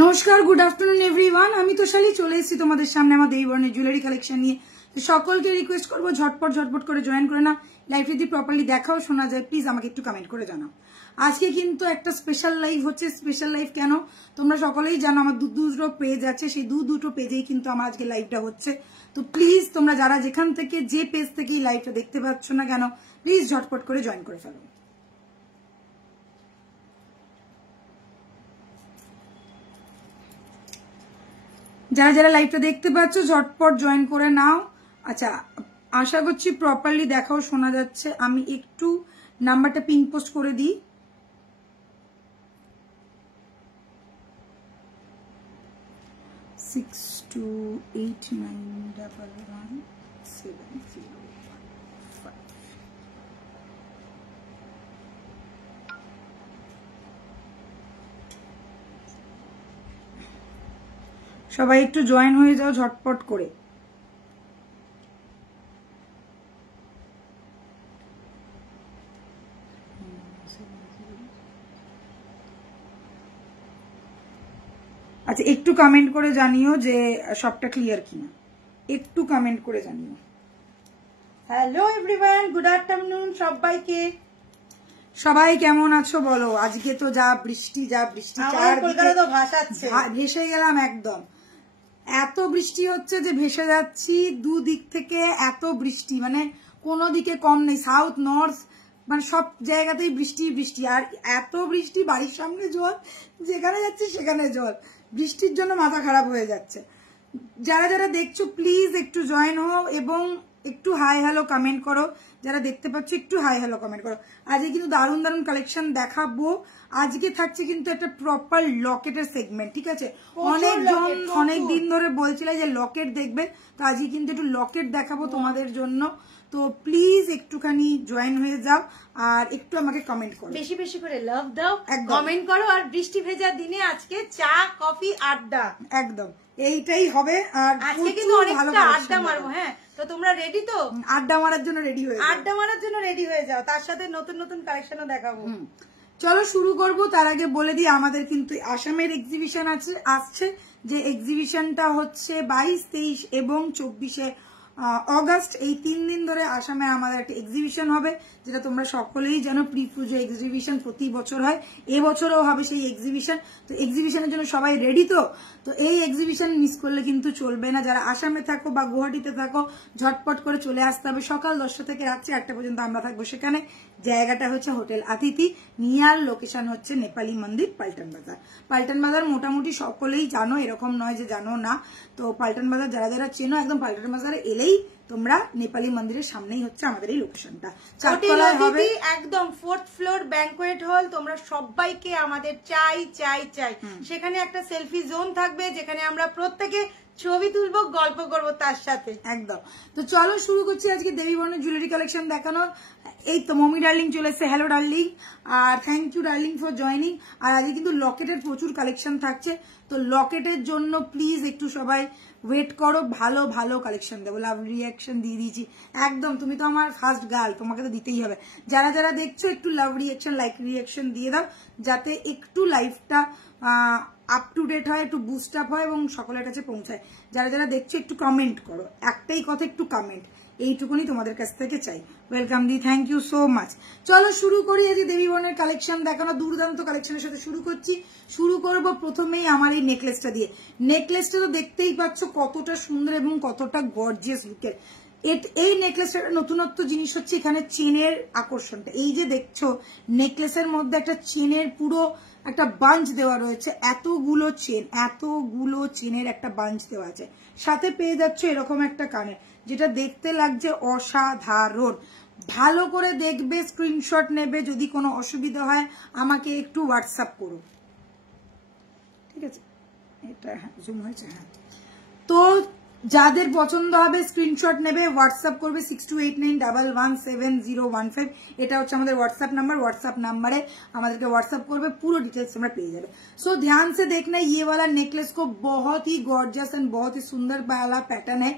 নমস্কার, good afternoon everyone. আমি তোশালি চলে এসেছি তোমাদের সামনে আমার দেবী বর্ণের জুয়েলারি কালেকশন নিয়ে। তো সকলকে রিকোয়েস্ট করবো ঝটপট করে জয়েন করে না। লাইভ যদি প্রপারলি দেখাও শোনা যায় প্লিজ আমাকে একটু কমেন্ট করে জানাও। আজকে কিন্তু একটা স্পেশাল লাইভ হচ্ছে। স্পেশাল লাইভ কেন তোমরা সকলেই জানো, আমার দুটো পেজ আছে, সেই দুটো পেজেই কিন্তু আমার আজকে লাইভটা হচ্ছে। তো প্লিজ তোমরা যারা যেখান থেকে যে পেজ থেকে লাইভটা দেখতে পাচ্ছ না কেন প্লিজ ঝটপট করে জয়েন করে ফেলো। যারা যারা লাইভটা দেখতে পাচ্ছ ঝটপট জয়েন করে নাও। আচ্ছা, আশা করছি প্রপারলি দেখাও শোনা যাচ্ছে। আমি একটু নাম্বারটা পিন পোস্ট করে দিই। Six two eight nine double one seven zero. সবাই একটু জয়েন হয়ে যাও ঝটপট করে। আচ্ছা, একটু কমেন্ট করে জানিও যে সবটা ক্লিয়ার কিনা, একটু কমেন্ট করে জানিও। হ্যালো এভরিওয়ান, গুড আফটারনুন সবাইকে। সবাই কেমন আছো বলো? আজকে তো যা বৃষ্টি ভেসে গেলাম একদম। এত বৃষ্টি হচ্ছে যে ভেসে যাচ্ছি দুদিক থেকে। এত বৃষ্টি মানে কোনো দিকে কম নেই, সাউথ নর্থ মানে সব জায়গাতেই বৃষ্টি। আর এত বৃষ্টি, বাড়ির সামনে জল, যেখানে যাচ্ছি সেখানে জল। বৃষ্টির জন্য মাথা খারাপ হয়ে যাচ্ছে। যারা যারা দেখছো প্লিজ একটু জয়েন হও এবং একটু হাই হ্যালো কমেন্ট করো। যারা দেখতে পাচ্ছ একটু হাই হ্যালো কমেন্ট করো। আজকে কিন্তু দারুণ দারুণ কালেকশন দেখাবো। আজকে থাকছে কিন্তু একটা প্রপার লকেটের সেগমেন্ট, ঠিক আছে? অনেক দিন ধরে বলছিল যে লকেট দেখবে, তো আজকে কিন্তু একটু লকেট দেখাবো তোমাদের জন্য। তো প্লিজ একটুখানি জয়েন হয়ে যাও আর একটু আমাকে কমেন্ট করো, বেশি বেশি করে লাভ দাও, কমেন্ট করো। আর বৃষ্টি ভেজা দিনে আজকে চা কফি আড্ডা একদম এইটাই হবে। আর আজকে কিন্তু অনেকটা আড্ডা মারবো। হ্যাঁ, তো তোমরা রেডি তো? আড্ডা মারার জন্য রেডি হয়ে যাও, তার সাথে নতুন নতুন কালেকশনও দেখাবো। চলো শুরু করব। তার আগে বলে দিই আমাদের কিন্তু আসামের এক্সিবিশন আসছে, যে এক্সিবিশনটা হচ্ছে 22, 23 এবং 24 অগস্ট। এই 3 দিন ধরে আসামে আমাদের একটা এক্সিবিশন হবে, যেটা তোমরা সকলেই জানো প্রি পুজো এক্সিবিশন প্রতি বছর হয়। এবছরও হবে সেই এক্সিবিশন। তো এক্সিবিশনের জন্য সবাই রেডি তো এই এক্সিবিশন মিস করলে কিন্তু চলবে না। যারা আসামে থাকো বা গুয়াহাটিতে থাকো ঝটপট করে চলে আসতে হবে। সকাল 10টা থেকে রাত্রি 8টা পর্যন্ত আমরা থাকবো সেখানে। জায়গাটা হচ্ছে হোটেল আতিথি, নিয়ার লোকেশন হচ্ছে নেপালি মন্দির, পাল্টন বাজার। পাল্টন বাজার মোটামুটি সকলেই জানো, এরকম নয় যে জানো না। তো পাল্টন বাজার যারা যারা চেনো, একদম পাল্টন বাজারে এলেই তোমরা নেপালি মন্দিরের সামনেই হচ্ছে আমাদের এই লোকেশনটা। চারতলায় হবে, একদম 4th ফ্লোর ব্যাংকোয়েট হল। তোমরা সবাইকে আমাদের চাই। সেখানে একটা সেলফি জোন থাকবে, যেখানে আমরা প্রত্যেকে ছবি তুলবো, গল্প করবো তার সাথে একদম। তো চলো শুরু করছি আজকে দেবী বর্ণের জুয়েলারি কালেকশন দেখানোর। এই তো মমি ডার্লিং চলে এসছে। হ্যালো ডার্লিং, আর thank you darling for joining. আর আজকে কিন্তু লকেটের প্রচুর কালেকশন থাকছে। তো লকেটের জন্য প্লিজ একটু সবাই ওয়েট করো, ভালো ভালো কালেকশন দেবো। লাভ রিয়াকশন দিয়ে দিয়েছি একদম। তুমি তো আমার ফার্স্ট গার্ল, তোমাকে তো দিতেই হবে। যারা যারা দেখছো একটু লাভ রিয়াকশন, লাইক রিয়াকশন দিয়ে দাও, যাতে একটু লাইফটা আপ টু ডেট হয়, একটু বুস্ট আপ হয় এবং সকলের কাছে পৌঁছায়। যারা যারা দেখছো একটু কমেন্ট করো, একটাই কথা, একটু কমেন্ট, এইটুকুনি তোমাদের কাছ থেকে চাই। ওয়েলকাম দি, থ্যাংক ইউ সো মাচ। চলো শুরু করি। এই যে দেবী বর্ণের কালেকশন দেখানো, দুর্দান্ত কালেকশনের সাথে শুরু করব প্রথমেই আমার এই নেকলেসটা দিয়ে। নেকলেসটা তো দেখতেই পাচ্ছ কতটা সুন্দর এবং কতটা গর্জিয়াস লুকের। এই নেকলেসের নতুনত্ব জিনিস হচ্ছে এখানে চেনের আকর্ষণটা। এই যে দেখছো নেকলেসের মধ্যে একটা চেনের পুরো একটা বাঞ্চ দেওয়া রয়েছে। এতগুলো চেনের একটা বাঞ্চ দেওয়া আছে। সাথে পেয়ে যাচ্ছ এরকম একটা কানের, যেটা দেখতে লাগছে অসাধারণ। ভালো করে দেখবে, স্ক্রিনশট নেবে। যদি কোনো অসুবিধা হয় আমাকে একটু হোয়াটসঅ্যাপ করো, ঠিক আছে? এটা জুম হয়েছে, হ্যাঁ। তো যাদের পছন্দ হবে স্ক্রিনশট নেবে, হোয়াটসঅ্যাপ করবে 6289117015। এটা হচ্ছে আমাদের হোয়াটসঅ্যাপ নাম্বার। হোয়াটসঅ্যাপ নাম্বারে আমাদেরকে হোয়াটसअप করবে, पूरा डिटेल्स আমরা পেয়ে যাবে। सो ध्यान से देखना, ये वाला नेकलेस को बहुत ही गॉर्जियस एंड बहुत ही सुंदर वाला पैटर्न है।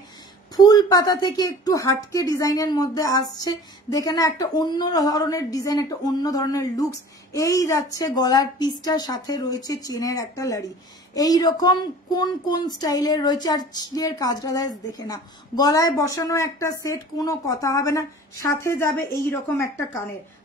ফুল পাতা থেকে একটু হাটকে ডিজাইনের মধ্যে আসছে, দেখে না একটা অন্য ধরনের ডিজাইন, একটা অন্য ধরনের লুকস। এই যাচ্ছে গলার পিসটার সাথে রয়েছে চেনের একটা লাড়ি, এইরকম কোন কোন স্টাইলের রয়েছে। আর চিড়ের কাজটা দেখে না, গলায় বসানো একটা সেট, কোনো কথা হবে না। সাথে যাবে এইরকম একটা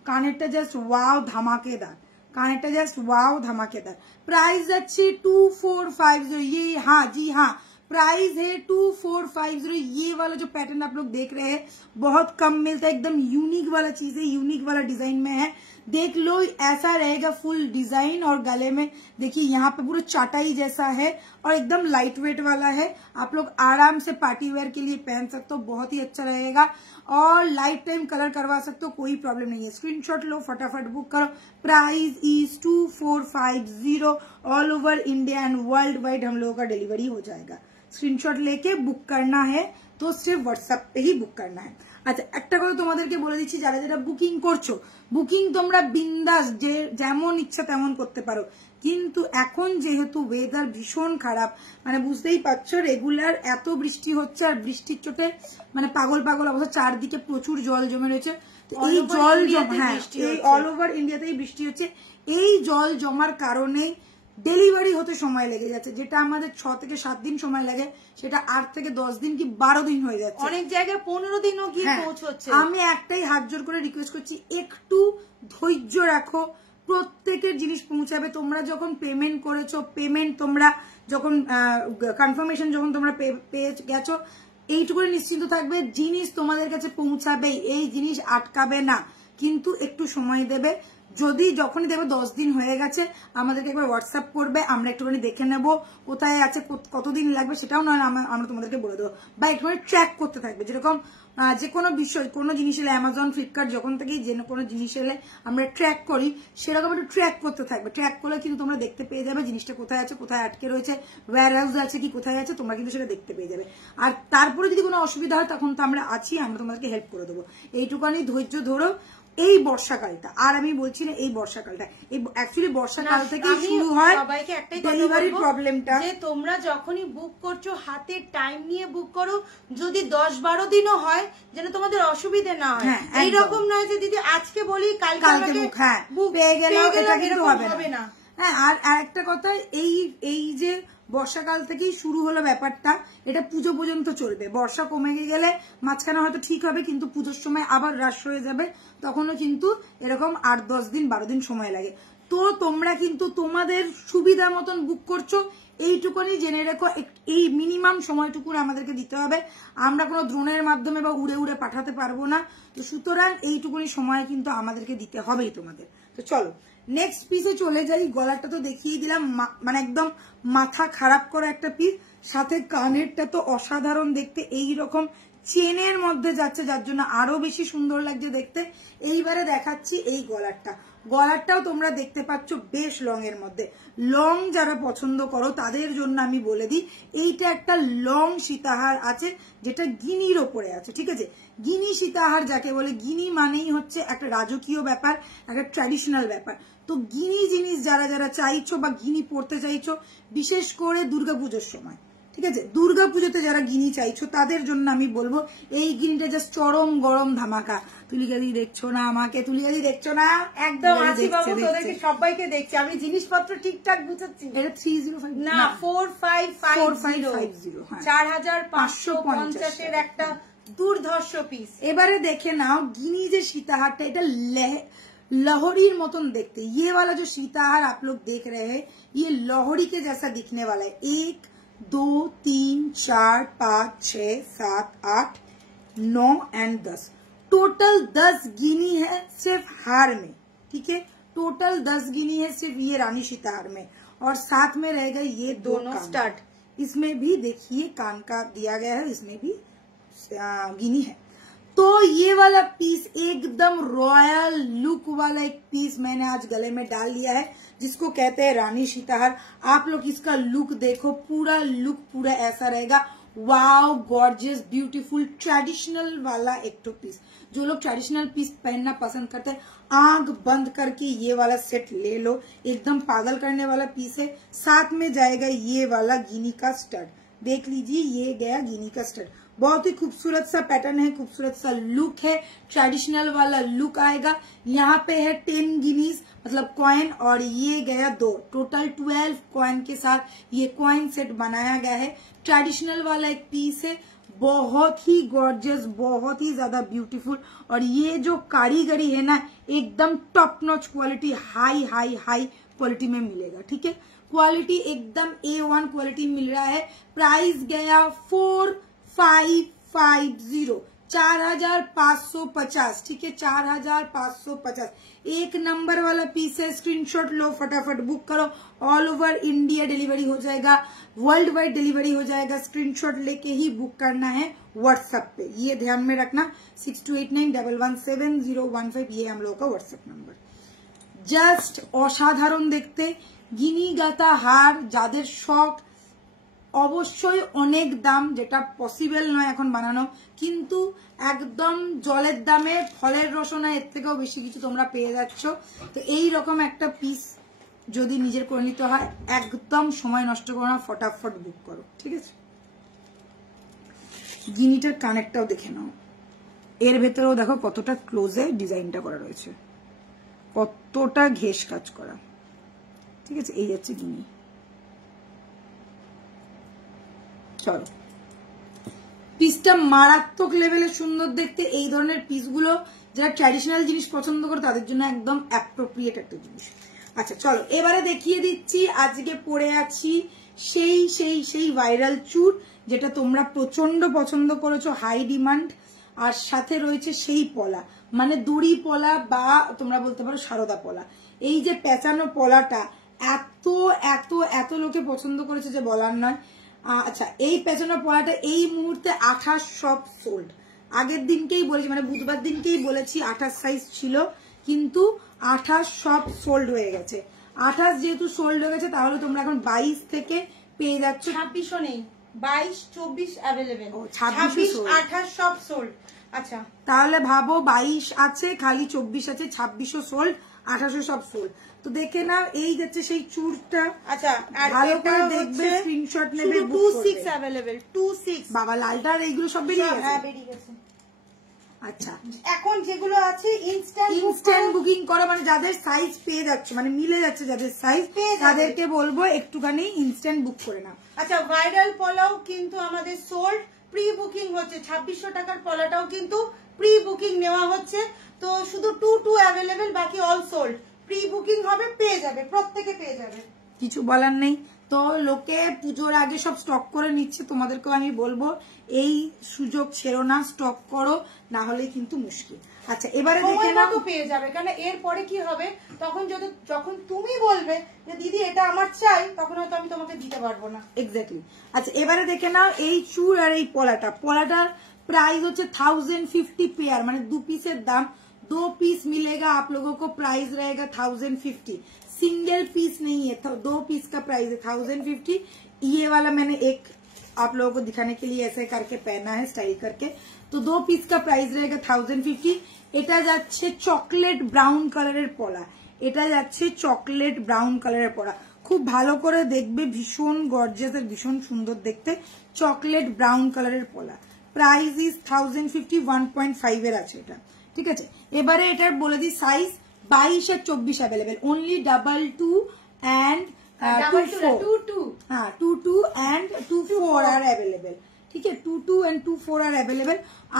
কানেরটা জাস্ট ওয়াও ধামাকেদার, কানেরটা জাস্ট ওয়াও धमाकेदार। प्राइस अच्छी 2450। ये हाँ जी हाँ, प्राइस है 2450। ये वाला जो पैटर्न आप लोग देख रहे हैं बहुत कम मिलता है, एकदम यूनिक वाला चीज है, यूनिक वाला डिजाइन में है। देख लो ऐसा रहेगा फुल डिजाइन, और गले में देखिए यहाँ पे पूरा चाटाई जैसा है और एकदम लाइट वेट वाला है। आप लोग आराम से पार्टी वेयर के लिए पहन सकते हो, बहुत ही अच्छा रहेगा। और लाइफ टाइम कलर करवा सकते हो, कोई प्रॉब्लम नहीं है। स्क्रीनशॉट लो, फटाफट बुक करो। Price is 2450। All over India and world wide हम लोगों का डिलीवरी हो जाएगा। स्क्रीनशॉट लेके बुक करना है तो सिर्फ व्हाट्सएप पे ही बुक करना है। আচ্ছা, একটা কথা তোমাদেরকে বলে দিচ্ছি, যারা যারা বুকিং করছো, বুকিং তোমরা বিন্দাস যে যেমন ইচ্ছা তেমন করতে পারো, কিন্তু এখন যেহেতু ওয়েদার ভীষণ খারাপ, মানে বুঝতেই পারছো রেগুলার এত বৃষ্টি হচ্ছে, আর বৃষ্টির চোটে মানে পাগল পাগল অবস্থা, চারদিকে প্রচুর জল জমে রয়েছে। এই জল হ্যাঁ, এই অল ওভার ইন্ডিয়াতেই বৃষ্টি হচ্ছে। এই জল জমার কারণেই ডেলিভারি হতে সময় লেগে যাচ্ছে, যেটা আমাদের 6 থেকে 7 দিন সময় লাগে, সেটা 8 থেকে 10 দিন কি 12 দিন হয়ে যাচ্ছে, অনেক জায়গায় 15 দিনও গিয়ে পৌঁছচ্ছে। আমি একটাই হাত জোর করে রিকোয়েস্ট করছি, একটু ধৈর্য রাখো, প্রত্যেকের জিনিস পৌঁছাবে। তোমরা যখন পেমেন্ট করেছো, পেমেন্ট তোমরা যখন কনফার্মেশন যখন তোমরা পেয়ে গেছো, এইটুকু নিশ্চিন্ত থাকবে জিনিস তোমাদের কাছে পৌঁছাবে, এই জিনিস আটকাবে না, কিন্তু একটু সময় দেবে। যদি যখনই দেখবে 10 দিন হয়ে গেছে, আমাদেরকে একবার হোয়াটসঅ্যাপ করবে, আমরা একটুখানি দেখে নেব কোথায় আছে, কতদিন লাগবে, সেটাও নয় আমরা তোমাদেরকে বলে দেবো, বা একটুখানি ট্র্যাক করতে থাকবে। যেরকম যে কোনো বিষয়, কোনো জিনিস এলে অ্যামাজন, ফ্লিপকার্ট, যখন থেকেই যে কোনো জিনিস এলে আমরা ট্র্যাক করি, সেরকম একটু ট্র্যাক করতে থাকবে। ট্র্যাক করলে কিন্তু তোমরা দেখতে পেয়ে যাবে জিনিসটা কোথায় আছে, কোথায় আটকে রয়েছে, ওয়্যার হাউস আছে কি কোথায় আছে, তোমরা কিন্তু সেটা দেখতে পেয়ে যাবে। আর তারপরে যদি কোনো অসুবিধা হয়, তখন তো আমরা আছি, আমরা তোমাদেরকে হেল্প করে দেবো। এইটুখানি ধৈর্য ধরো। এই বর্ষাকালটা, আর আমি বলছি না এই বর্ষাকালটা, এই অ্যাকচুয়ালি বর্ষাকাল থেকে শুরু হয় সবাইকে একটাই ডেলিভারি প্রবলেমটা, যে তোমরা যখনই বুক করছো হাতে টাইম নিয়ে বুক করো। যদি 10-12 দিনও হয়, যেন তোমাদের অসুবিধা না হয়। এইরকম নয় যে দিদি আজকে বলি কালকে বুক পেয়ে গেল, এটা কিন্তু হবে না। হ্যাঁ, আর একটা কথা, এই যে বর্ষাকাল থেকেই শুরু হলো ব্যাপারটা, এটা পুজো পর্যন্ত চলবে। বর্ষা কমে গেলে মাঝখানে হয়তো ঠিক হবে, কিন্তু পুজোর সময় আবার হ্রাস হয়ে যাবে, তখনও কিন্তু এরকম 8-10 দিন 12 দিন সময় লাগে। তো তোমরা কিন্তু তোমাদের সুবিধা মতন বুক করছো, এইটুকুনি জেনে রেখো। এই মিনিমাম সময়টুকু আমাদেরকে দিতে হবে, আমরা কোনো ড্রোনের মাধ্যমে বা উড়ে উড়ে পাঠাতে পারবো না। তো সুতরাং এইটুকুনি সময় কিন্তু আমাদেরকে দিতে হবেই তোমাদের। তো চলো নেক্সট পিসে চলে যাই। গলাটা তো দেখিয়ে দিলাম, মানে একদম মাথা খারাপ করা একটা পিস, সাথে কানেরটা তো অসাধারণ দেখতে, এইরকম চেনের মধ্যে যাচ্ছে, যার জন্য আরো বেশি সুন্দর লাগছে দেখতে। এইবারে দেখাচ্ছি এই গলারটাও তোমরা দেখতে পাচ্ছ বেশ লং এর মধ্যে। লং যারা পছন্দ করো তাদের জন্য আমি বলে দিই, এইটা একটা লং সীতাহার আছে, যেটা গিনির ওপরে আছে, ঠিক আছে। গিনি সীতাহার যাকে বলে, গিনি মানেই হচ্ছে একটা রাজকীয় ব্যাপার, একটা ট্র্যাডিশনাল ব্যাপার। তো গিনি জিনিস যারা যারা চাইছো বা গিনি পড়তে চাইছো, বিশেষ করে দুর্গাপুজোর সময়, ঠিক আছে, দুর্গাপুজোতে যারা গিনি চাইছো তাদের জন্য আমি বলবো এই গিনিটা জাস্ট চরম গরম ধামাকা। তুলিকাদি দেখছো না আমাকে, তুলিকাদি দেখছো না, একদম আছি বাবু, তোদেরকে সবাইকে দেখছি, আমি জিনিসপত্র ঠিকঠাক বুঝাচ্ছি। এটা 305 না 4550, 4550 এর একটা দুর্ধর্ষ পিস। এবারে দেখে নাও গিনি যে সীতাহারটা, এটা लाहौरी मतन देखते। ये वाला जो सीताहार आप लोग देख रहे हैं, ये लाहौरी के जैसा दिखने वाला है। 1 2 3 4 5 6 7 8 9 एंड 10, टोटल 10 गिनी है सिर्फ हार में, ठीक है। टोटल 10 गिनी है सिर्फ ये रानी सीताहार में, और साथ में रहेगा ये दोनों स्टार्ट। इसमें भी देखिए कान का दिया गया है, इसमें भी गिनी है। तो ये वाला पीस एकदम रॉयल लुक वाला एक पीस मैंने आज गले में डाल लिया है, जिसको कहते हैं रानी सीताहार। आप लोग इसका लुक देखो, पूरा लुक पूरा ऐसा रहेगा, वाओ गॉर्जियस ब्यूटीफुल ट्रेडिशनल वाला एक तो पीस। जो लोग ट्रेडिशनल पीस पहनना पसंद करते हैं, आंख बंद करके ये वाला सेट ले लो, एकदम पागल करने वाला पीस है। साथ में जाएगा ये वाला गिनी का स्टड, देख लीजिए ये गया गिनी का स्टड, बहुत ही खूबसूरत सा पैटर्न है, खूबसूरत सा लुक है, ट्रेडिशनल वाला लुक आएगा। यहाँ पे है 10 गिनीज मतलब कॉइन और ये गया 2, टोटल 12 कॉइन के साथ ये कॉइन सेट बनाया गया है। ट्रेडिशनल वाला एक पीस है, बहुत ही गॉर्जियस, बहुत ही ज्यादा ब्यूटीफुल। और ये जो कारीगरी है ना एकदम top notch quality, high high high quality में मिलेगा। ठीक है, क्वालिटी एकदम A1 क्वालिटी मिल रहा है। प्राइस गया 4550, 4550। ठीक है, 4550 एक नंबर वाला पीस है। स्क्रीनशॉट लो, फटाफट बुक करो। ऑल ओवर इंडिया डिलीवरी हो जाएगा, वर्ल्ड वाइड डिलीवरी हो जाएगा। स्क्रीनशॉट लेके ही बुक करना है व्हाट्सएप पे, ये ध्यान में रखना। 6289117015 ये हम लोगों का व्हाट्सएप नंबर। জাস্ট অসাধারণ দেখতে গিনি গাতা হার, যাদের শখ, অবশ্যই অনেক দাম, যেটা পসিবল নয় এখন বানানো, কিন্তু একদম জলের দামে ফলের রসনা, এর থেকেও বেশি কিছু তোমরা পেয়ে যাচ্ছ। তো এই রকম একটা পিস যদি নিজের করে নিতে হয়, একদম সময় নষ্ট করো না, ফটাফট বুক করো। ঠিক আছে, গিনিটার কানেক্টটাও দেখে নাও, এর ভেতরেও দেখো কতটা ক্লোজে ডিজাইনটা করা রয়েছে, কতটা ঘেস কাজ করা। ঠিক আছে, এই যাচ্ছে গিনি। চলো, পিসটা মারাত্মক লেভেলের সুন্দর দেখতে। এই ধরনের পিসগুলো যারা ট্র্যাডিশনাল জিনিস পছন্দ করে তাদের জন্য একদম অ্যাপ্রোপ্রিয়েট একটা জিনিস। আচ্ছা চলো, এবারে দেখিয়ে দিচ্ছি আজকে পরে আছি সেই সেই সেই ভাইরাল চুড়, যেটা তোমরা প্রচন্ড পছন্দ করেছো, হাই ডিমান্ড। আর সাথে রয়েছে সেই পলা, মানে দড়ি পলা বা তোমরা বলতে পারো সারদা পলা। এই যে পেঁচানো পলাটা এত এত এত লোকে পছন্দ করেছে যে বলার নয়। আচ্ছা, এই পেঁচানো পলাটা এই মুহূর্তে 28 সব সোল্ড। আগের দিনকেই বলেছি, মানে বুধবার দিনকেই বলেছি 28 সাইজ ছিল, কিন্তু 28 সব সোল্ড হয়ে গেছে। 28 যেহেতু সোল্ড হয়ে গেছে, তাহলে তোমরা এখন 22 থেকে পেয়ে যাচ্ছ। 26ও নেই, 22 24 অ্যাভেলেবেল, 26 28 সব সোল্ড। আচ্ছা, তাহলে ভাবো 22 আছে, খালি 24 আছে, 26ও সোল্ড, 28ও সব সোল্ড। তো দেখে নাও, এই যাচ্ছে সেই চুড়টা। আচ্ছা, ভালো করে দেখবে, স্ক্রিনশট নেবে, বুক করবে। 26 অ্যাভেলেবল, 26 বাবা, লালটার এইগুলো সব বেরিয়ে গেছে। হ্যাঁ, বেরিয়ে গেছে। আচ্ছা, এখন যেগুলো আছে ইনস্ট্যান্ট বুকিং করো, মানে যাদের সাইজ পেয়ে যাচ্ছে, মানে মিলে যাচ্ছে যাদের সাইজ, তাদেরকে বলবো একটুখানি ইনস্ট্যান্ট বুক করে নাও। আচ্ছা, ভাইরাল পলাও কিন্তু আমাদের সোল্ড, প্রি বুকিং হচ্ছে। 2600 টাকার পলাটাও কিন্তু প্রি বুকিং নেওয়া হচ্ছে। তো শুধু 2 অ্যাভেলেবেল, বাকি অল সোল্ড। প্রি বুকিং হবে, পেয়ে যাবে, প্রত্যেকে পেয়ে যাবে, কিছু বলার নেই। তো লোকে পুজোর আগে সব স্টক করে নিচ্ছে, তোমাদেরকেও আমি বলবো এই সুযোগ ছেড়ো না, স্টক করো, না হলে কিন্তু মুশকিল। আচ্ছা, এবারে দেখে নাও, পেয়ে যাবে, কারণ এরপরে কি হবে, তখন যখন তুমি বলবে যে দিদি এটা আমার চাই, তখন হয়তো আমি তোমাকে দিতে পারবো না। এক্স্যাক্টলি। আচ্ছা, এবারে দেখে নাও এই চুড় আর এই পলাটার प्राइस होचे 1050 पेयर, माने 2 पीसेर दाम, 2 पीस मिलेगा आप लोगों को, प्राइस रहेगा 1050। सिंगल पीस नहीं है, 2 पीस का प्राइस है 1050। ये वाला मैंने एक आप लोगों को दिखाने के लिए ऐसे करके पहना है, स्टाइल करके। तो 2 पीस का प्राइस रहेगा 1050। এটা যাচ্ছে চকলেট ব্রাউন কালারের পলা, এটা যাচ্ছে চকলেট ব্রাউন কালারের পলা। খুব ভালো করে দেখবে, ভীষণ গর্জিয়াস আর ভীষণ সুন্দর দেখতে, চকলেট ব্রাউন কালারের পলা। প্রাইস ইজ 1050, 1.5 এর আছে এটা। ঠিক আছে, এবারে এটার বলে দিই সাইজ 22 আর 24 अवेलेबल, ओनली 22 एंड 24। हाँ, 22 एंड 24 আর अवेलेबल। ठीक है, 22 एंड 24 আর अवेलेबल।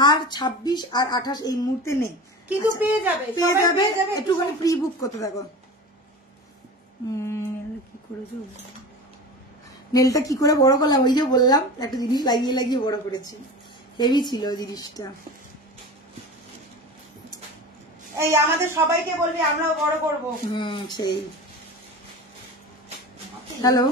আর 26 আর 28 এই মুহূর্তে নেই, কিন্তু পেয়ে যাবে, একটুখানি প্রি বুক করতে থাকো। কি করেছো, নেলটা কি করে বড় করলাম, ওই যে বললাম একটা জিনিস লাগিয়ে লাগিয়ে বড় করেছি, হেভি ছিল জিনিসটা। এই আমাদের সবাইকে বলবি, আমরাও বড় করব। সেই। হ্যালো,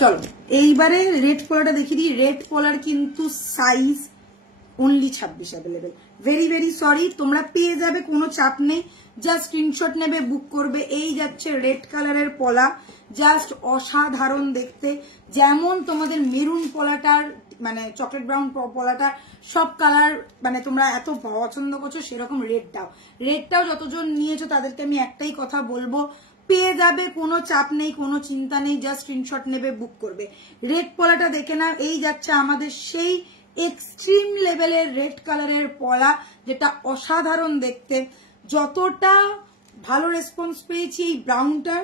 চলো এইবারে রেড পলাটা দেখিয়ে দিই। রেড পলার কিন্তু size only 26 available. Very very sorry, তোমরা পেয়ে যাবে, কোনো চাপ নেই, জাস্ট স্ক্রিনশট নেবে, বুক করবে। এই যাচ্ছে রেড কালারের পলা, জাস্ট অসাধারণ দেখতে। যেমন তোমাদের মেরুন পলাটার মানে চকলেট ব্রাউন পলাটা সব কালার মানে তোমরা এত পছন্দ করছো, সেরকম রেডটাও যতজন নিয়েছো তাদেরকে আমি একটাই কথা বলবো, পেয়ে যাবে, কোনো চাপ নেই, কোনো চিন্তা নেই, জাস্ট স্ক্রিনশট নেবে, বুক করবে। রেড পলাটা দেখে নাও। এই যাচ্ছে আমাদের সেই এক্সট্রিম লেভেলের রেড কালারের পলা, যেটা অসাধারণ দেখতে। যতটা ভালো রেসপন্স পেয়েছি এই ব্রাউনটা,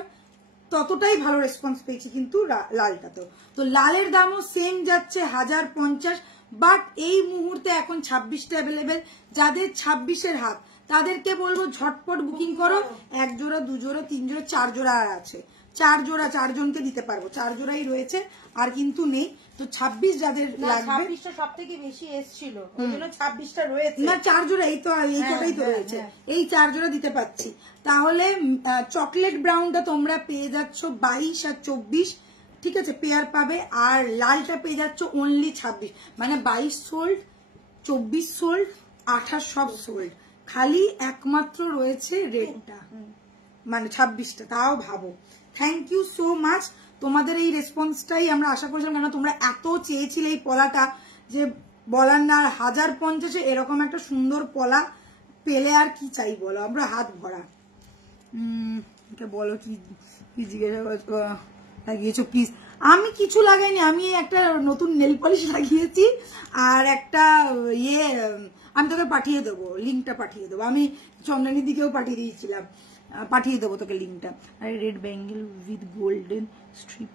ততটাই ভালো রেসপন্স পেয়েছি কিন্তু লালটাতেও। তো লালের দামও সেম যাচ্ছে 1050, বাট এই মুহূর্তে এখন 26টা অ্যাভেলেবেল। যাদের 26-এর হাত তাদেরকে বলবো ঝটপট বুকিং করো। 1 জোড়া 2 জোড়া 3 জোড়া 4 জোড়া আছে, 4 জোড়া 4 জনকে দিতে পারবো, 4 জোড়াই রয়েছে আর কিন্তু নেই। তো 26 যাদের লাগবে, 26টা সব থেকে বেশি এসেছিল, ওই জন্য 26টা রয়েছে না 4 জোড়া, এই তো এই কটাই তো রয়েছে, এই 4 জোড়া দিতে পারছি। তাহলে চকলেট ব্রাউনটা তোমরা পেয়ে যাচ্ছ 22 আর 24, ঠিক আছে, পেয়ার পাবে। আর লালটা পেয়ে যাচ্ছ অনলি 26, মানে 22 সোল্ড, 24 সোল্ড, 28 সব সোল্ড, খালি একমাত্র রয়েছে রেডটা মানে 26টা। তাও ভাবো, থ্যাংক ইউ সো মাচ। তোমাদের এই রেসপন্সটাই আমরা আশা করছিলাম, কেন তোমরা এত চেয়েছিলে এই পলাটা যে বলার না। 1050-এ এরকম একটা সুন্দর পলা পেলে আর কি চাই বলো, আমরা হাত ভরা। বলো কি জিজ্ঞাসা লাগিয়েছো প্লিজ? আমি কিছু লাগাইনি, আমি একটা নতুন নেল পলিশ লাগিয়েছি আর একটা আমি তোকে পাঠিয়ে দেবো, লিঙ্কটা পাঠিয়ে দেবো। আমি চন্দনীর দিকেও পাঠিয়ে দিয়েছিলাম, পাঠিয়ে দেবো তোকে লিঙ্কটা। আর red bangle with golden strip,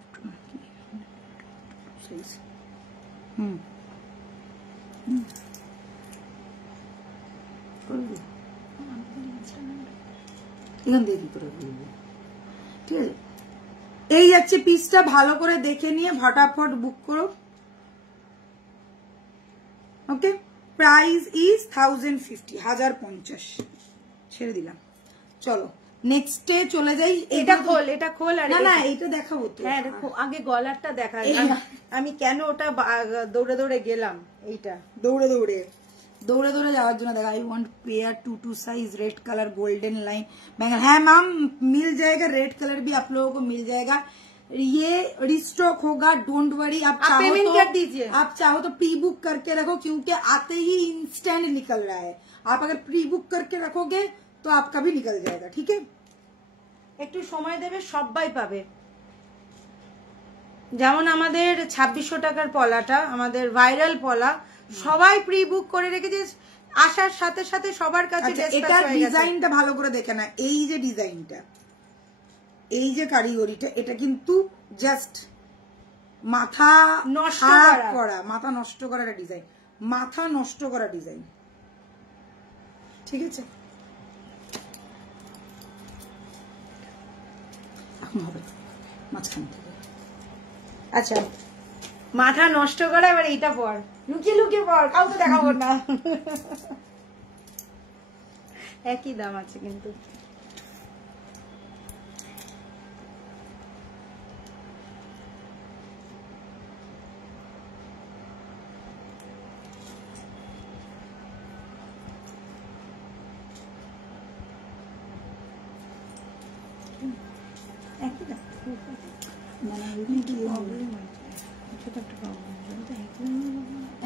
এখান দিয়ে কি করে বলবো, ঠিক আছে। এই যাচ্ছে পিসটা, ভালো করে দেখে নিয়ে ফটাফট বুক করো। ওকে, প্রাইস ইজ 1050, 1050 ছেড়ে দিলাম। চলো নেক্সটে চলে যাই। এটা খোল, এটা খোল। আর না এটা দেখাবো তো। হ্যাঁ দেখো, আগে গলারটা দেখা। আমি কেন ওটা দৌড়ে দৌড়ে গেলাম, এইটা দৌড়ে দৌড়ে যাওয়ার জন্য দেখা। I want pair 2 size red colour golden line bangle. है मैम, मिल जाएगा, रेड कलर भी आप लोगों को मिल जाएगा। ये रिस्टॉक होगा, डोंट वरी। आप पेमेंट कर दीजिए, आप चाहो तो प्री बुक करके रखो, क्योंकि आते ही इंस्टेंट निकल रहा है। आप अगर प्री बुक करके रखोगे तो आपका भी निकल जाएगा, ठीक है। একটু সময় দেবে, সবাই পাবে। যেমন আমাদের 2600 টাকার পলাটা, আমাদের ভাইরাল পলা, সবাই প্রি বুক করে রেখেছে, আসার সাথে সাথে সবার কাছে। এটা ডিজাইনটা ভালো করে দেখে না, এই যে ডিজাইনটা, এই যে কারিগরিটা, এটা কিন্তু জাস্ট মাথা নষ্ট করা, মাথা নষ্ট করা ডিজাইন, মাথা নষ্ট করা ডিজাইন, ঠিক আছে। এখন হবে মাঝখান থেকে। আচ্ছা, মাথা নষ্ট করা। এবার এইটা পর, লুকিয়ে লুকিয়ে পর, কাউকে দেখাবো না। একই দাম আছে কিন্তু।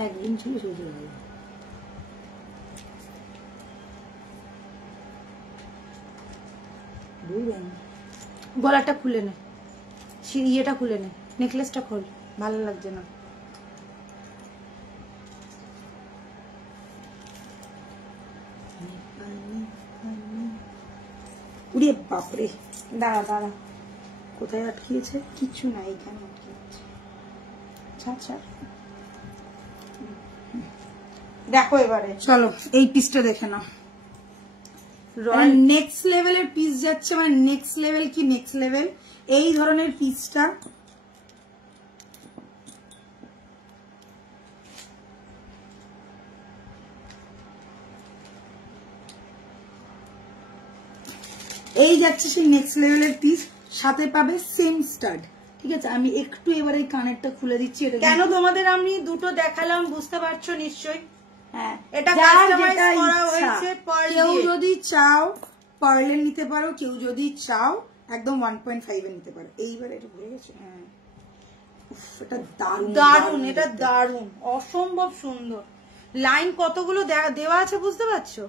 একদিন ছিল সোজা হয়ে গলাটা খুলে নে, ইয়েটা খুলে নে, নেকলেসটা খোল, ভালো লাগছে না। উড়ে বাপরে, দাঁড়া দাঁড়া, কোথায় আটকিয়েছে? কিছু না, এখানে আটকিয়েছে। আচ্ছা দেখো এবারে, চলো এই পিসটা দেখে নাও। নেক্সট লেভেলের পিস যাচ্ছে, মানে নেক্সট লেভেল কি নেক্সট লেভেল এই ধরনের পিসটা। এই যাচ্ছে সেই নেক্সট লেভেলের পিস, সাথে পাবে সেম স্টাড, ঠিক আছে, আমি একটু এবারে কানেরটা খুলে দিচ্ছি। এটা কেন তোমাদের আমি দুটো দেখালাম বুঝতে পারছো নিশ্চয়ই। হ্যাঁ, এটা কাস্টমাইজ করা হয়েছে পার্ল দিয়ে। কেউ যদি চাও পার্লের নিতে পারো, কেউ যদি চাও একদম 1.5 এর নিতে পারো। এইবার এটা ভুলে গেছে। হ্যাঁ, এটা দারুণ দারুণ, এটা দারুণ, অসম্ভব সুন্দর। লাইন কতগুলো দেওয়া আছে বুঝতে পারছো?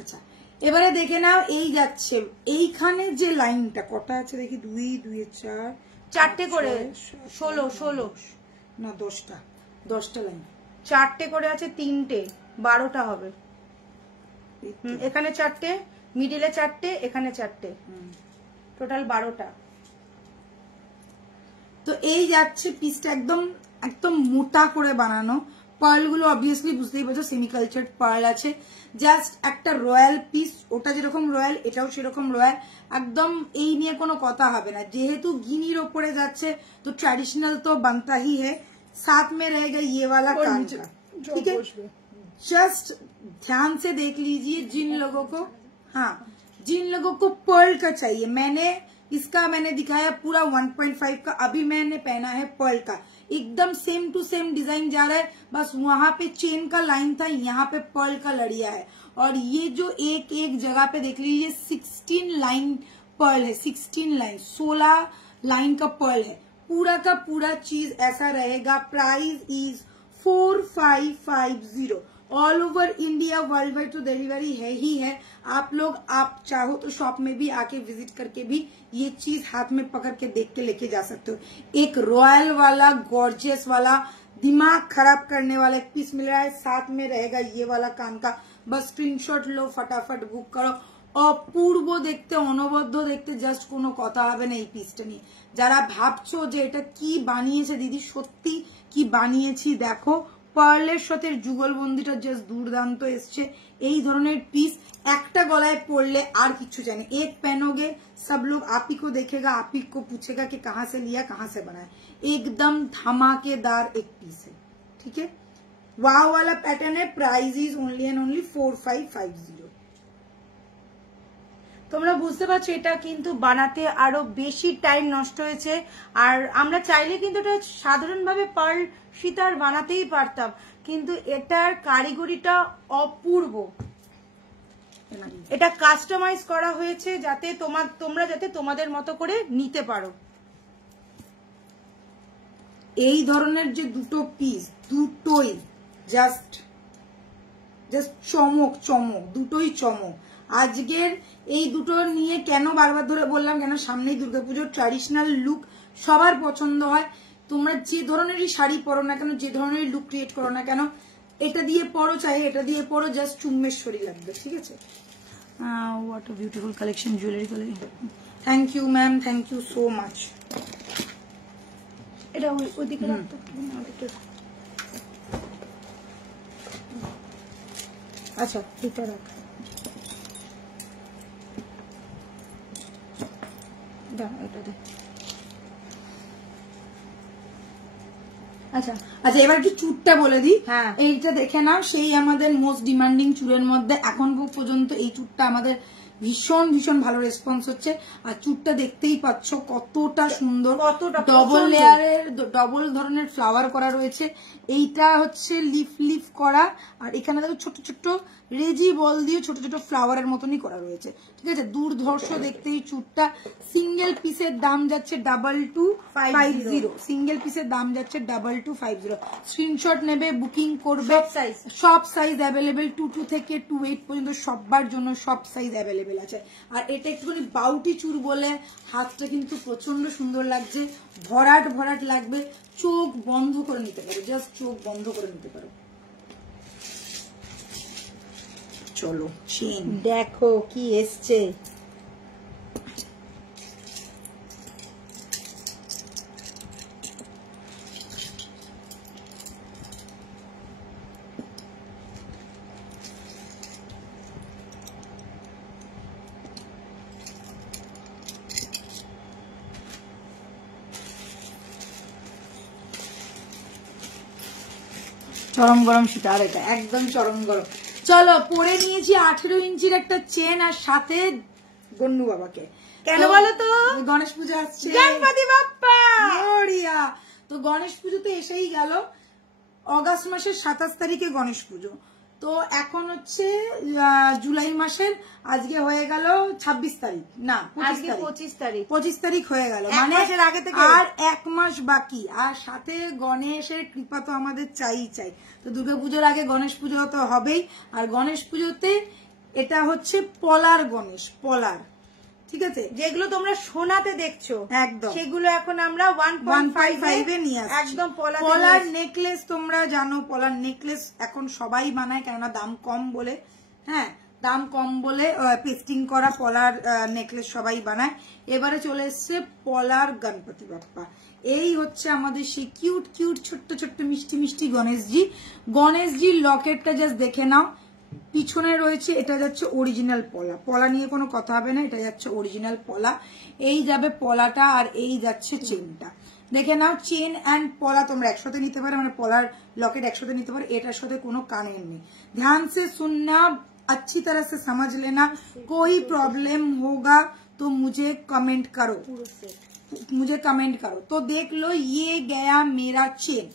আচ্ছা, এবারে দেখে নাও, এই যাচ্ছে এইখানে যে লাইনটা কটা আছে দেখি, 2 2 4 4টে করে, 16 না 10টা লাইন, 4টে করে আছে, 3টে, 12টা হবে। এখানে 4টে, মিডিলে 4টে, এখানে 4টে, টোটাল 12টা। তো এই যাচ্ছে পিসটা একদম একদম মোটা করে বানানো। পার্ল গুলো অবভিয়াসলি বুঝতেই পারছো সেমি কালচার পার্ল আছে। জাস্ট একটা রয়্যাল পিস, ওটা যেরকম রয়্যাল এটাও সেরকম রয়্যাল, একদম এই নিয়ে কোনো কথা হবে না। যেহেতু গিনির ওপরে যাচ্ছে তো ट्रेडिशनल तो बनता ही है, साथ में रहेगा ये वाला कान का, ठीक है। जस्ट ध्यान से देख लीजिए जिन लोगों को, हाँ जिन लोगों को पर्ल का चाहिए, मैंने दिखाया पूरा 1.5 का, अभी मैंने पहना है पर्ल का, एकदम सेम टू सेम डिजाइन जा रहा है, बस वहां पे चेन का लाइन था, यहाँ पे पर्ल का लड़िया है। और ये जो एक एक जगह पे देख लीजिए 16 लाइन पर्ल है, 16 लाइन 16 लाइन का पर्ल है, पूरा का पूरा चीज ऐसा रहेगा। Price is 4550, all over India, world wide तो डिलीवरी है ही है। आप चाहो तो शॉप में भी आके विजिट करके भी ये चीज हाथ में पकड़ के देख के लेके जा सकते हो। एक रॉयल वाला गॉर्जियस वाला दिमाग खराब करने वाला एक पीस मिल रहा है, साथ में रहेगा ये वाला कान का। बस स्क्रीनशॉट लो, फटाफट बुक करो। অপূর্ব দেখতে, অনবদ্য দেখতে, জাস্ট কোনো কথা হবে না এই পিসটা নিয়ে। যারা ভাবছো যে এটা কি বানিয়েছে দিদি, সত্যি কি বানিয়েছি দেখো, পার্লের সাথে যুগলবন্দিটা জাস্ট দুর্দান্ত এসছে। এই ধরনের পিস একটা গলায় পড়লে আর কিছু জানে, एक पहनोगे सब लोग आप ही को देखेगा, आप ही को पूछेगा कि कहाँ से लिया, कहाँ से बनाया। एकदम धमाकेदार एक पीस है, ठीक है। वाव वाला पैटर्न है। Price is only and only 4550। তোমরা বুঝতে পারছো এটা কিন্তু বানাতে আরো বেশি টাইম নষ্ট হয়েছে। আর আমরা চাইলে কিন্তু এটা সাধারণভাবে পার্ল সীতার বানাতেই পারতাম, কিন্তু এটার কারিগরিটা অপূর্ব। এটা কাস্টমাইজ করা হয়েছে যাতে তোমরা যাতে তোমাদের মতো করে নিতে পারো। এই ধরনের যে দুটো পিস, দুটোই জাস্ট চমক, দুটোই চমক। আজকের এই দুটো নিয়ে কেন বারবার ধরে বললাম, কেন সামনেই দুর্গাপুজোর ট্র্যাডিশনাল লুক সবার পছন্দ হয়। তোমরা যে ধরনেরই শাড়ি পরো না কেন, যে ধরনেরই লুক ক্রিয়েট করো না কেন, এটা দিয়ে পরো, চাই এটা দিয়ে পরো, জাস্ট চুম্বেশ্বরী লাগবে, ঠিক আছে। What a beautiful collection, jewellery collection. Thank you ma'am, thank you so much. এটা ওইদিকে রাখতে, আচ্ছা এটা রাখ। আচ্ছা আচ্ছা, এবার একটু চুটটা বলে দিই। হ্যাঁ, এইটা দেখে নাও, সেই আমাদের মোস্ট ডিমান্ডিং চুলের মধ্যে এখন পর্যন্ত এই চুটটা আমাদের ভীষণ ভীষণ ভালো রেসপন্স হচ্ছে। আর চুটটা দেখতেই পাচ্ছ কতটা সুন্দর, ডবল লেয়ারের, ডবল ধরনের ফ্লাওয়ার করা রয়েছে। এইটা হচ্ছে লিফ করা, আর এখানে দেখো ছোট ছোট রেজি বল দিয়ে ছোট ছোট ফ্লাওয়ারের মতনই করা রয়েছে, ঠিক আছে। দুর্ধর্ষ দেখতে এই চুটটা। সিঙ্গেল পিসের দাম যাচ্ছে 2250, সিঙ্গেল পিসের দাম যাচ্ছে 2250। স্ক্রিনশট নেবে, বুকিং করবে, সব সাইজ অ্যাভেলেবেল, 22 থেকে 28 পর্যন্ত সবার জন্য সব সাইজ অ্যাভেলেবেল আছে। আর এটা একটুখানি বাউটি চুর বলে হাতটা কিন্তু প্রচন্ড সুন্দর লাগছে, ভরাট ভরাট লাগবে। চোখ বন্ধ করে নিতে পারো, জাস্ট চোখ বন্ধ করে নিতে পারো। চলো চেন দেখো কি এসছে। চরম গরম সেটা, আর এটা একদম চরম গরম। চলো পরে নিয়েছি 18 ইঞ্চির একটা চেন, আর সাথে গন্ডু বাবাকে। কেন বলো তো? গণেশ পুজো আসছে, গণপতি বাপ্পা। তো গণেশ পুজো তো এসেই গেল, অগাস্ট মাসের 27 তারিখে গণেশ পুজো। তো এখন হচ্ছে জুলাই মাসের আজকে হয়ে গেল 26 তারিখ, না 25 তারিখ হয়ে গেল, মানে আগে থেকে আর 1 মাস বাকি। আর সাথে গণেশের কৃপা তো আমাদের চাই। তো দুর্গাপুজোর আগে গণেশ পুজো তো হবেই। আর গণেশ পুজোতে এটা হচ্ছে পলার গণেশ, পলার, ঠিক আছে, যেগুলো তোমরা সোনাতে দেখছো একদম সেগুলো এখন আমরা 1.5 এ নিয়ে আসছি। একদম পলার নেকলেস তোমরা জানো, পলার নেকলেস এখন সবাই বানায়, কেননা দাম কম বলে। হ্যাঁ, দাম কম বলে পেস্টিং করা পলার নেকলেস সবাই বানায়। এবারে চলে এসছে পলার গণপতি বাপ্পা। এই হচ্ছে আমাদের সেই কিউট কিউট ছোট্ট ছোট্ট মিষ্টি মিষ্টি গণেশজি। গণেশজির লকেটটা জাস্ট দেখে নাও, পিছনে রয়েছে, এটা যাচ্ছে অরিজিনাল পলা। পলা নিয়ে কোনো কথা হবে না, এটা যাচ্ছে অরিজিনাল পলা। এই যাবে পলাটা, আর এই যাচ্ছে চেনটা। দেখে নাও, চেন অ্যান্ড পলা তোমরা একসাথে নিতে পারো, মানে পলার লকেট একসাথে নিতে পারো। এটার সাথে কোনো কানের নেই। ध्यान से सुनना, अच्छी तरह से समझ लेना, कोई प्रॉब्लम होगा तो मुझे कमेंट करो, तो देख लो, ये गया मेरा चेन,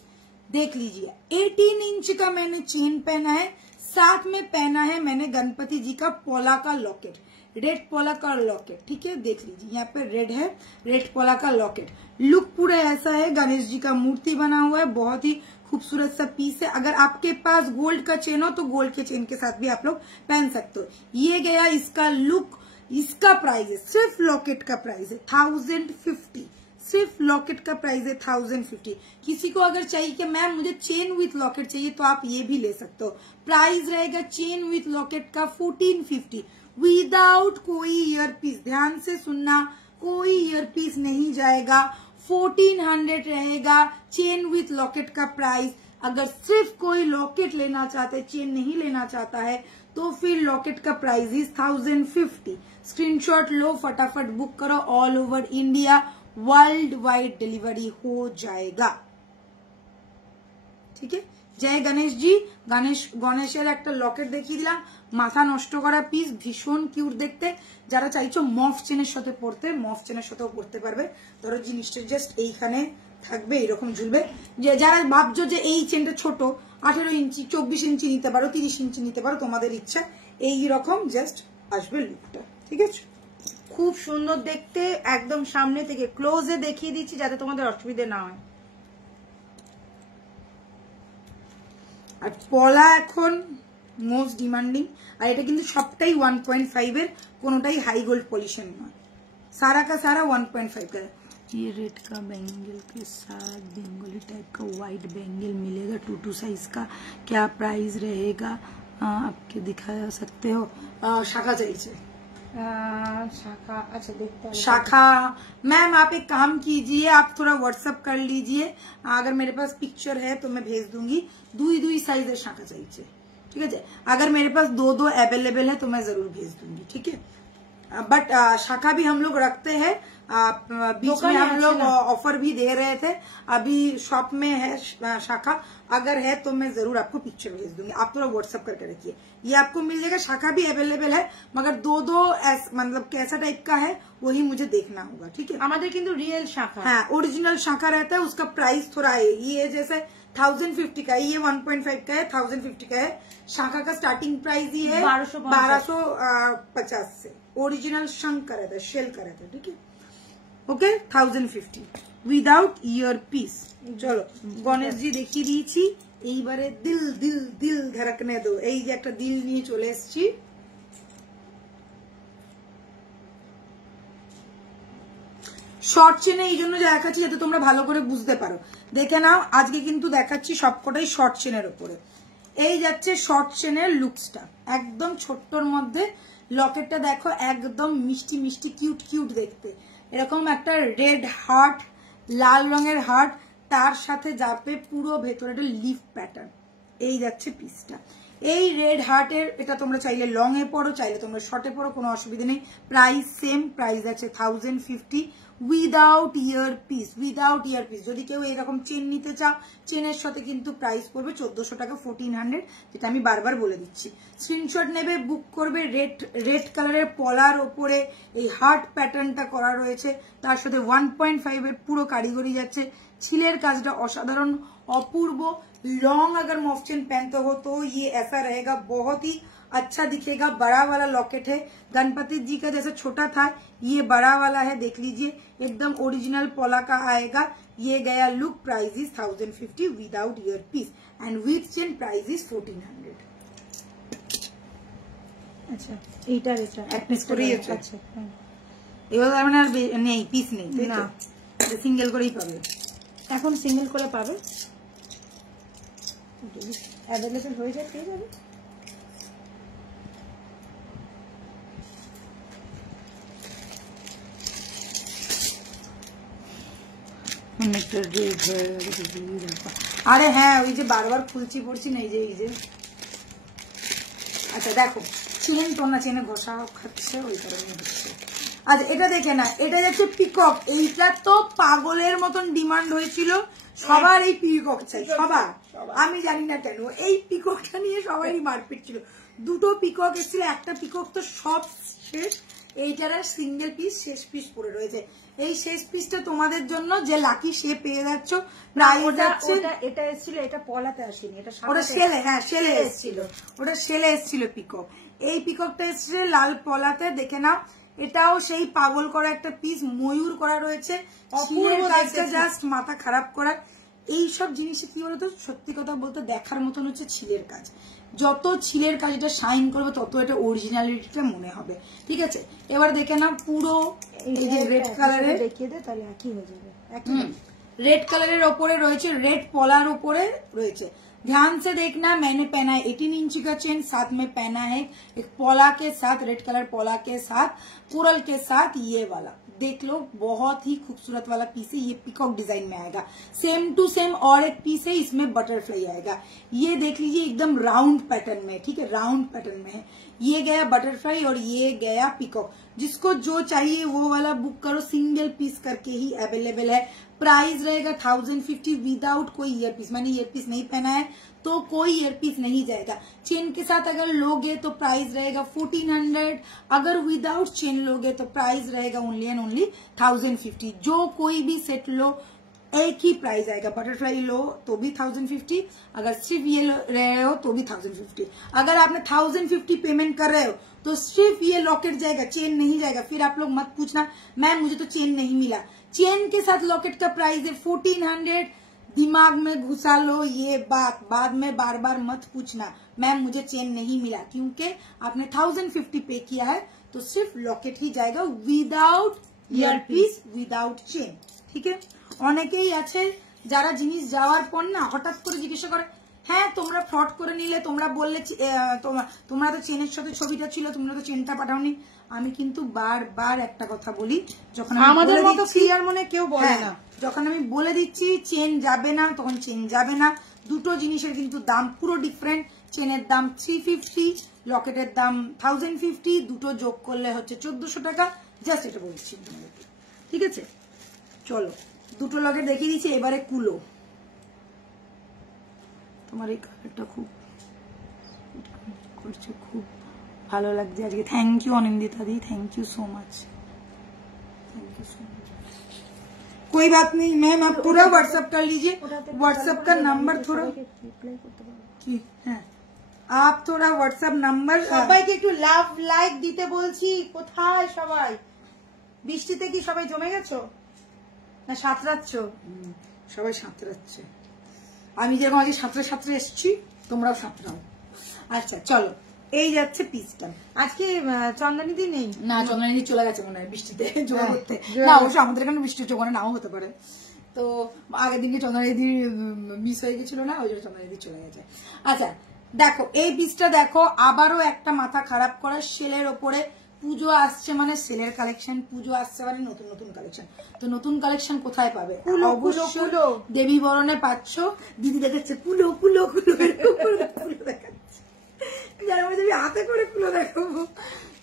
देख लीजिए 18 इंच का मैंने चेन पहना है, साथ में पहना है मैंने गणपति जी का पोला का लॉकेट, रेड पोला का लॉकेट, ठीक है, देख लीजिए यहाँ पे रेड है, रेड पोला का लॉकेट। लुक पूरा ऐसा है, गणेश जी का मूर्ति बना हुआ है, बहुत ही खूबसूरत सा पीस है। अगर आपके पास गोल्ड का चेन हो तो गोल्ड के चेन के साथ भी आप लोग पहन सकते हो। ये गया इसका लुक। इसका प्राइस है, सिर्फ लॉकेट का प्राइस है 1050, सिर्फ लॉकेट का प्राइस है 1050। किसी को अगर चाहिए कि मैम मुझे चेन विथ लॉकेट चाहिए तो आप ये भी ले सकते हो। प्राइस रहेगा चेन विथ लॉकेट का 1450 विदाउट कोई ईयर पीस। ध्यान से सुनना, कोई ईयर पीस नहीं जाएगा, 1400 रहेगा चेन विथ लॉकेट का प्राइस। अगर सिर्फ कोई लॉकेट लेना चाहते, चेन नहीं लेना चाहता है, तो फिर लॉकेट का प्राइस इज 1050। स्क्रीनशॉट लो, फटाफट बुक करो, all over India world wide delivery हो जाएगा, ठीक है। जय गणेश जी। গণেশের একটা লকেট দেখিয়ে দিলাম, মাথা নষ্ট করা পিস, ভীষণ কিউট দেখতে। যারা চাইছো মফ চেনের সাথে পড়তে, মফ চেনের সাথেও পড়তে পারবে। ধরো জিনিসটা জাস্ট এইখানে থাকবে, এরকম ঝুলবে। যে যারা ভাবছো যে এই চেনটা ছোট, 18 ইঞ্চি 24 ইঞ্চি নিতে পারো, 30 ইঞ্চি নিতে পারো, তোমাদের ইচ্ছা। এইরকম জাস্ট আসবে লুকটা, ঠিক আছে। খুব সুন্দর দেখতে, একদম সামনে থেকে ক্লোজে দেখিয়ে দিচ্ছি যাতে তোমাদের অসুবিধা না হয়। আর পলা এখন মোস্ট ডিমান্ডিং, আর এটা কিন্তু সবটাই 1.5 এর, কোনোটাই হাই গোল্ড পলিশন নয়, सारा का सारा 1.5 का। ये रेड का बैंगल के साथ बेंगोली टाइप का व्हाइट बैंगल मिलेगा, 2 साइज का। क्या प्राइस रहेगा आपके दिखा सकते हो? शाखा चाहिए, शाखा, अच्छा देखते हैं शाखा। मैम आप एक काम कीजिए, आप थोड़ा व्हाट्सएप कर लीजिए, अगर मेरे पास पिक्चर है तो मैं भेज दूंगी। 2 साइज शाखा चाहिए, ठीक है। अगर मेरे पास 2 अवेलेबल है तो मैं जरूर भेज दूंगी, ठीक है। बट शाखा भी हम लोग रखते हैं, बीच में हम लोग ऑफर भी दे रहे थे, अभी शॉप में है शाखा। अगर है तो मैं जरूर आपको पिक्चर भेज दूंगी, आप थोड़ा व्हाट्सएप करके रखिए, ये आपको मिल जाएगा। शाखा भी अवेलेबल है, मगर 2 मतलब कैसा टाइप का है वही मुझे देखना होगा, ठीक है। हमारे किंतु रियल शाखा, हाँ ओरिजिनल शाखा रहता है, उसका प्राइस थोड़ा है, ये जैसे 1050 का है, ये 1.5 का है, 1050 का है। शाखा का स्टार्टिंग प्राइस ही है 1250 से। ओरिजिनल शंख का रहता है, शेल का रहता है, ठीक है। ओके 1050 উইদাউট ইয়ার পিস। চলো গণেশ জি দেখিয়ে দিয়েছি, এইবারে দিল দিল দিল ধড়কনে দো। এই যে একটা দিল নিয়ে চলে এসেছি, শর্ট চেনে এই জন্য দেখাচ্ছি যাতে তোমরা ভালো করে বুঝতে পারো। দেখে নাও, আজকে কিন্তু দেখাচ্ছি সবকটাই শর্ট চেনের উপরে। এই যাচ্ছে শর্ট চেনের লুকসটা, একদম ছোট্টর মধ্যে। লকেটটা দেখো একদম মিষ্টি মিষ্টি কিউট কিউট দেখতে, এরকম একটা রেড হার্ট, লাল রঙের হার্ট, তার সাথে যাবে পুরো ভেতরে একটা লিফ প্যাটার্ন, এই যাচ্ছে পিসটা। এই রেড হার্টের এটা তোমরা চাইলে লং এ পরো, চাইলে তোমরা শর্টে পরো, কোনো অসুবিধা নেই। প্রাইস সেম, প্রাইস আছে 1050 উইদাউট ইয়ার পিস। উইদাউট ইয়ার পিস যদি কেউ এরকম চেন নিতে চাও, চেনের সাথে কিন্তু প্রাইস পড়বে 1400 টাকা, 1400, যেটা আমি বারবার বলে দিচ্ছি। স্ক্রিনশট নেবে, বুক করবে। রেড কালারের পলার ওপরে এই হার্ট প্যাটার্নটা করা রয়েছে, তার সাথে 1.5 এর পুরো কারিগরি যাচ্ছে। ছিলের কাজটা অসাধারণ, অपूर्व। लॉन्ग अगर मॉफ्चेन पहनते हो तो ये ऐसा रहेगा, बहुत ही अच्छा दिखेगा। बड़ा वाला लॉकेट है, गणपति जी का जैसे छोटा था ये बड़ा वाला है, देख लीजिए एकदम ओरिजिनल पोला का आएगा। ये गया look, price is 1050 without ear piece and with chain price is 1400। আচ্ছা এইটার এটা এক পিস করেই আছে। আচ্ছা এবার মানে আর নেই, পিস নেই না, সিঙ্গেল করেই পাবে। এখন সিঙ্গেল করে পাবে, অ্যাভেলেবল হয়ে যায় পেয়ে যাবে। আরে হ্যাঁ, ওই যে বারবার খুলছি পড়ছি না, এই যে আচ্ছা দেখো চেন তো না, চেনে ঘষা খাচ্ছে ওই কারণে হচ্ছে। আচ্ছা এটা দেখে না, এটা যাচ্ছে পিকক। এইটা তো পাগলের মতন ডিমান্ড হয়েছিল, সবার এই পিকক চাই, সবার। আমি জানি না কেন এই পিককটা নিয়ে সবারই মারপিট ছিল। দুটো পিকক এসেছিল, একটা পিকক তো সব শেষ, এইটার সিঙ্গেল পিস শেষ পিস পড়ে রয়েছে। এই শেষ পিসটা তোমাদের জন্য, যে লাকি সে পেয়ে যাচ্ছ। এটা এসেছিল, এটা পলাতে আসেনি, এটা ওটা সেলে, হ্যাঁ সেলে এসেছিল, ওটা সেলে এসেছিল পিকক। এই পিককটা এসেছে লাল পলাতে, দেখে নাও। এটাও সেই পাগল করা একটা পিস, ময়ূর করা রয়েছে, অপূর্ব কাজটা জাস্ট মাথা খারাপ করা। এইসব জিনিসে কি বলতো, সত্যি কথা বলতে দেখার মতন হচ্ছে ছিলের কাজ। যত ছিলের কাজটা শাইন করবে তত এটা অরিজিনালিটিটা মনে হবে, ঠিক আছে। এবার দেখে না পুরো এই যে রেড কালারের, দেখিয়ে দে তাহলে একই হয়ে যাবে। रेड कलर ओपरे रही है, रेड पोलार ओपरे रही है। ध्यान से देखना, मैंने पहना है 18 इंच का चेन, साथ में पहना है एक पोला के साथ, रेड कलर पोला के साथ, कोरल के साथ ये वाला देख लो, बहुत ही खूबसूरत वाला पीस है। ये पिकॉक डिजाइन में आएगा, सेम टू सेम। और एक पीस है, इसमें बटरफ्लाई आएगा। ये देख लीजिए एकदम राउंड पैटर्न में, ठीक है, राउंड पैटर्न में है। ये गया बटरफ्लाई और ये गया पिकॉक। जिसको जो चाहिए वो वाला बुक करो, सिंगल पीस करके ही अवेलेबल है। प्राइस रहेगा 1050 विदाउट कोई ईयरपीस। मैंने ईयरपीस नहीं पहना है तो कोई ईयरपीस नहीं जाएगा। चेन के साथ अगर लोगे तो प्राइस रहेगा 1400, अगर विदाउट चेन लोगे तो प्राइस रहेगा ओनली एंड ओनली 1050। जो कोई भी सेट लो एक ही प्राइस आएगा। बटरफ्लाई लो तो भी 1050, अगर सिर्फ ये रहे हो तो भी 1050। अगर आपने 1050 पेमेंट कर रहे हो तो सिर्फ ये लॉकेट जाएगा, चेन नहीं जाएगा। फिर आप लोग मत पूछना मैम मुझे तो चेन नहीं मिला। चेन के साथ लॉकेट का प्राइस है 1400। दिमाग में घुसा लो ये बात, बाद में बार बार मत पूछना मैम मुझे चेन नहीं मिला, क्योंकि आपने 1050 पे किया है तो सिर्फ लॉकेट ही जाएगा विदाउट ईयरपीस, विदाउट चेन, ठीक है। অনেকেই আছে যারা জিনিস যাওয়ার পর না হঠাৎ করে জিজ্ঞাসা করে হ্যাঁ তোমরা ফ্রড করে নিলে, তোমরা বললে তোমরা তো চেনের সাথে ছবিটা ছিল, তোমরা তো চেনটা পাঠাওনি। আমি কিন্তু বারবার একটা কথা বলি, যখন আমাদের মতো ক্লিয়ার মনে কেউ বলে না, যখন আমি বলে দিচ্ছি চেন যাবে না তখন চেন যাবে না। দুটো জিনিসের কিন্তু দাম পুরো ডিফারেন্ট। চেনের দাম 350, লকেটের দাম 1050, দুটো যোগ করলে হচ্ছে 1400 টাকা। জাস্ট এটা বলছি তোমাদেরকে, ঠিক আছে। চলো দুটো লকেট দেখিয়ে দিচ্ছি, এবারে কুলো। তোমার এই কালারটা খুব করছে, খুব ভালো লাগছে আজকে। থ্যাংক ইউ অনিন্দিতা दी, thank you so much, thank you so much. कोई बात नहीं मैम, आप पूरा व्हाट्सएप कर लीजिए। व्हाट्सएप का नंबर थोड़ा ठीक है, आप थोड़ा व्हाट्सएप नंबर সবাইকে একটু লাভ লাইক দিতে বলছি। কোথায় সবাই? বৃষ্টিতে কি সবাই জমে গেছো না সাঁতরাচ্ছ? সবাই সাঁতরাচ্ছে, আমি যেরকম আজকে সাঁতরে সাঁতরে এসছি তোমরাও সাঁতরাও। আচ্ছা চলো, এই যাচ্ছে পিসটা। আজকে চন্দনীদি নেই না, চন্দনীদি চলে গেছে মনে হয় বৃষ্টিতে জোড়া করতে। না অবশ্য আমাদের এখানে বৃষ্টি হচ্ছে, ওখানে নাও হতে পারে। তো আগের দিনকে চন্দনীদি মিস হয়ে গেছিল না, ওই জন্য চন্দনীদি চলে গেছে। আচ্ছা দেখো এই পিসটা দেখো, আবারও একটা মাথা খারাপ করা সেলের ওপরে। পুজো আসছে মানে সেলের কালেকশন, পুজো আসছে মানে নতুন নতুন কালেকশন। তো নতুন কালেকশন কোথায় পাবে? অবশ্যই দেবী বরণে পাচ্ছ। দিদি দেখাচ্ছে কুলো কুলো কুলো, হাতে করে কুলো দেখাবো।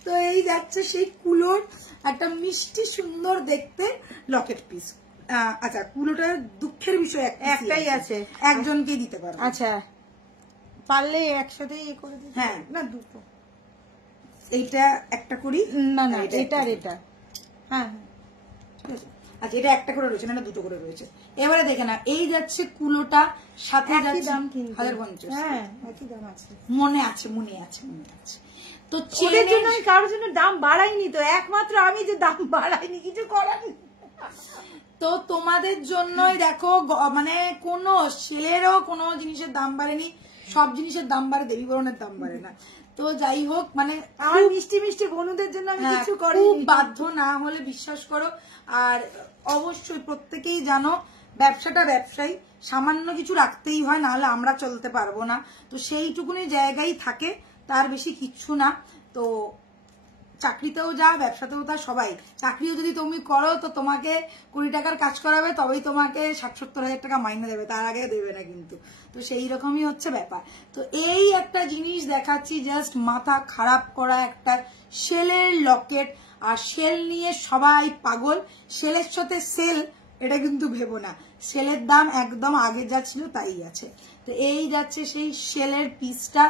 তো এই যাচ্ছে সেই কুলোর একটা মিষ্টি সুন্দর দেখতে লকেট পিস। আচ্ছা, কুলোটার দুঃখের বিষয় একটাই আছে, একজনকেই দিতে পারো। আচ্ছা, পারলে একসাথে করে দিই। হ্যাঁ, না দুটো, এইটা একটা করি। না না, এটা আর এটা। হ্যাঁ ঠিক আছে। আচ্ছা, এটা একটা করে রয়েছে, না দুটো করে রয়েছে। এবারে দেখে না, এই যাচ্ছে কুলোটা, সাথে যাচ্ছে দাম কিন্তু 1050। হ্যাঁ, একই দাম আছে। মনে আছে, মনে আছে, মনে আছে। তো চেনের জন্য আমি কারোর জন্য দাম বাড়াইনি, তো একমাত্র আমি যে দাম বাড়াইনি, কিছু করার নেই। তো তোমাদের জন্যই দেখো, মানে কোনো সেলেরও কোনো জিনিসের দাম বাড়েনি, সব জিনিসের দাম বাড়ে, দেবী বরণের দাম বাড়ে না। তো যাই হোক, মানে আমার মিষ্টি মিষ্টি বন্ধুদের জন্য আমি কিছু করি, বাধ্য না হলে বিশ্বাস করো। আর অবশ্যই প্রত্যেকেই জানো, ব্যবসাটা ব্যবসায়ী, সামান্য কিছু রাখতেই হয়, নাহলে আমরা চলতে পারবো না। তো সেইটুকুনি জায়গায় থাকে, তার বেশি কিচ্ছু না। তো চাকরিতেও যা, ব্যবসাতেও তা, সবাই। চাকরিও যদি তুমি করো তো তোমাকে 20 টাকার কাজ করাবে, তবেই তোমাকে 60-70 হাজার টাকা মাইনে দেবে, তার আগে দেবে না কিন্তু। তো সেই রকমই হচ্ছে ব্যাপার। তো এই একটা জিনিস দেখাচ্ছি, জাস্ট মাথা খারাপ করা একটা সেলের লকেট। আর সেল নিয়ে সবাই পাগল, সেলের সাথে সেল, এটা কিন্তু ভেবো না, সেলের দাম একদম আগে যা ছিল তাই আছে। তো এই যাচ্ছে সেই সেলের পিসটা,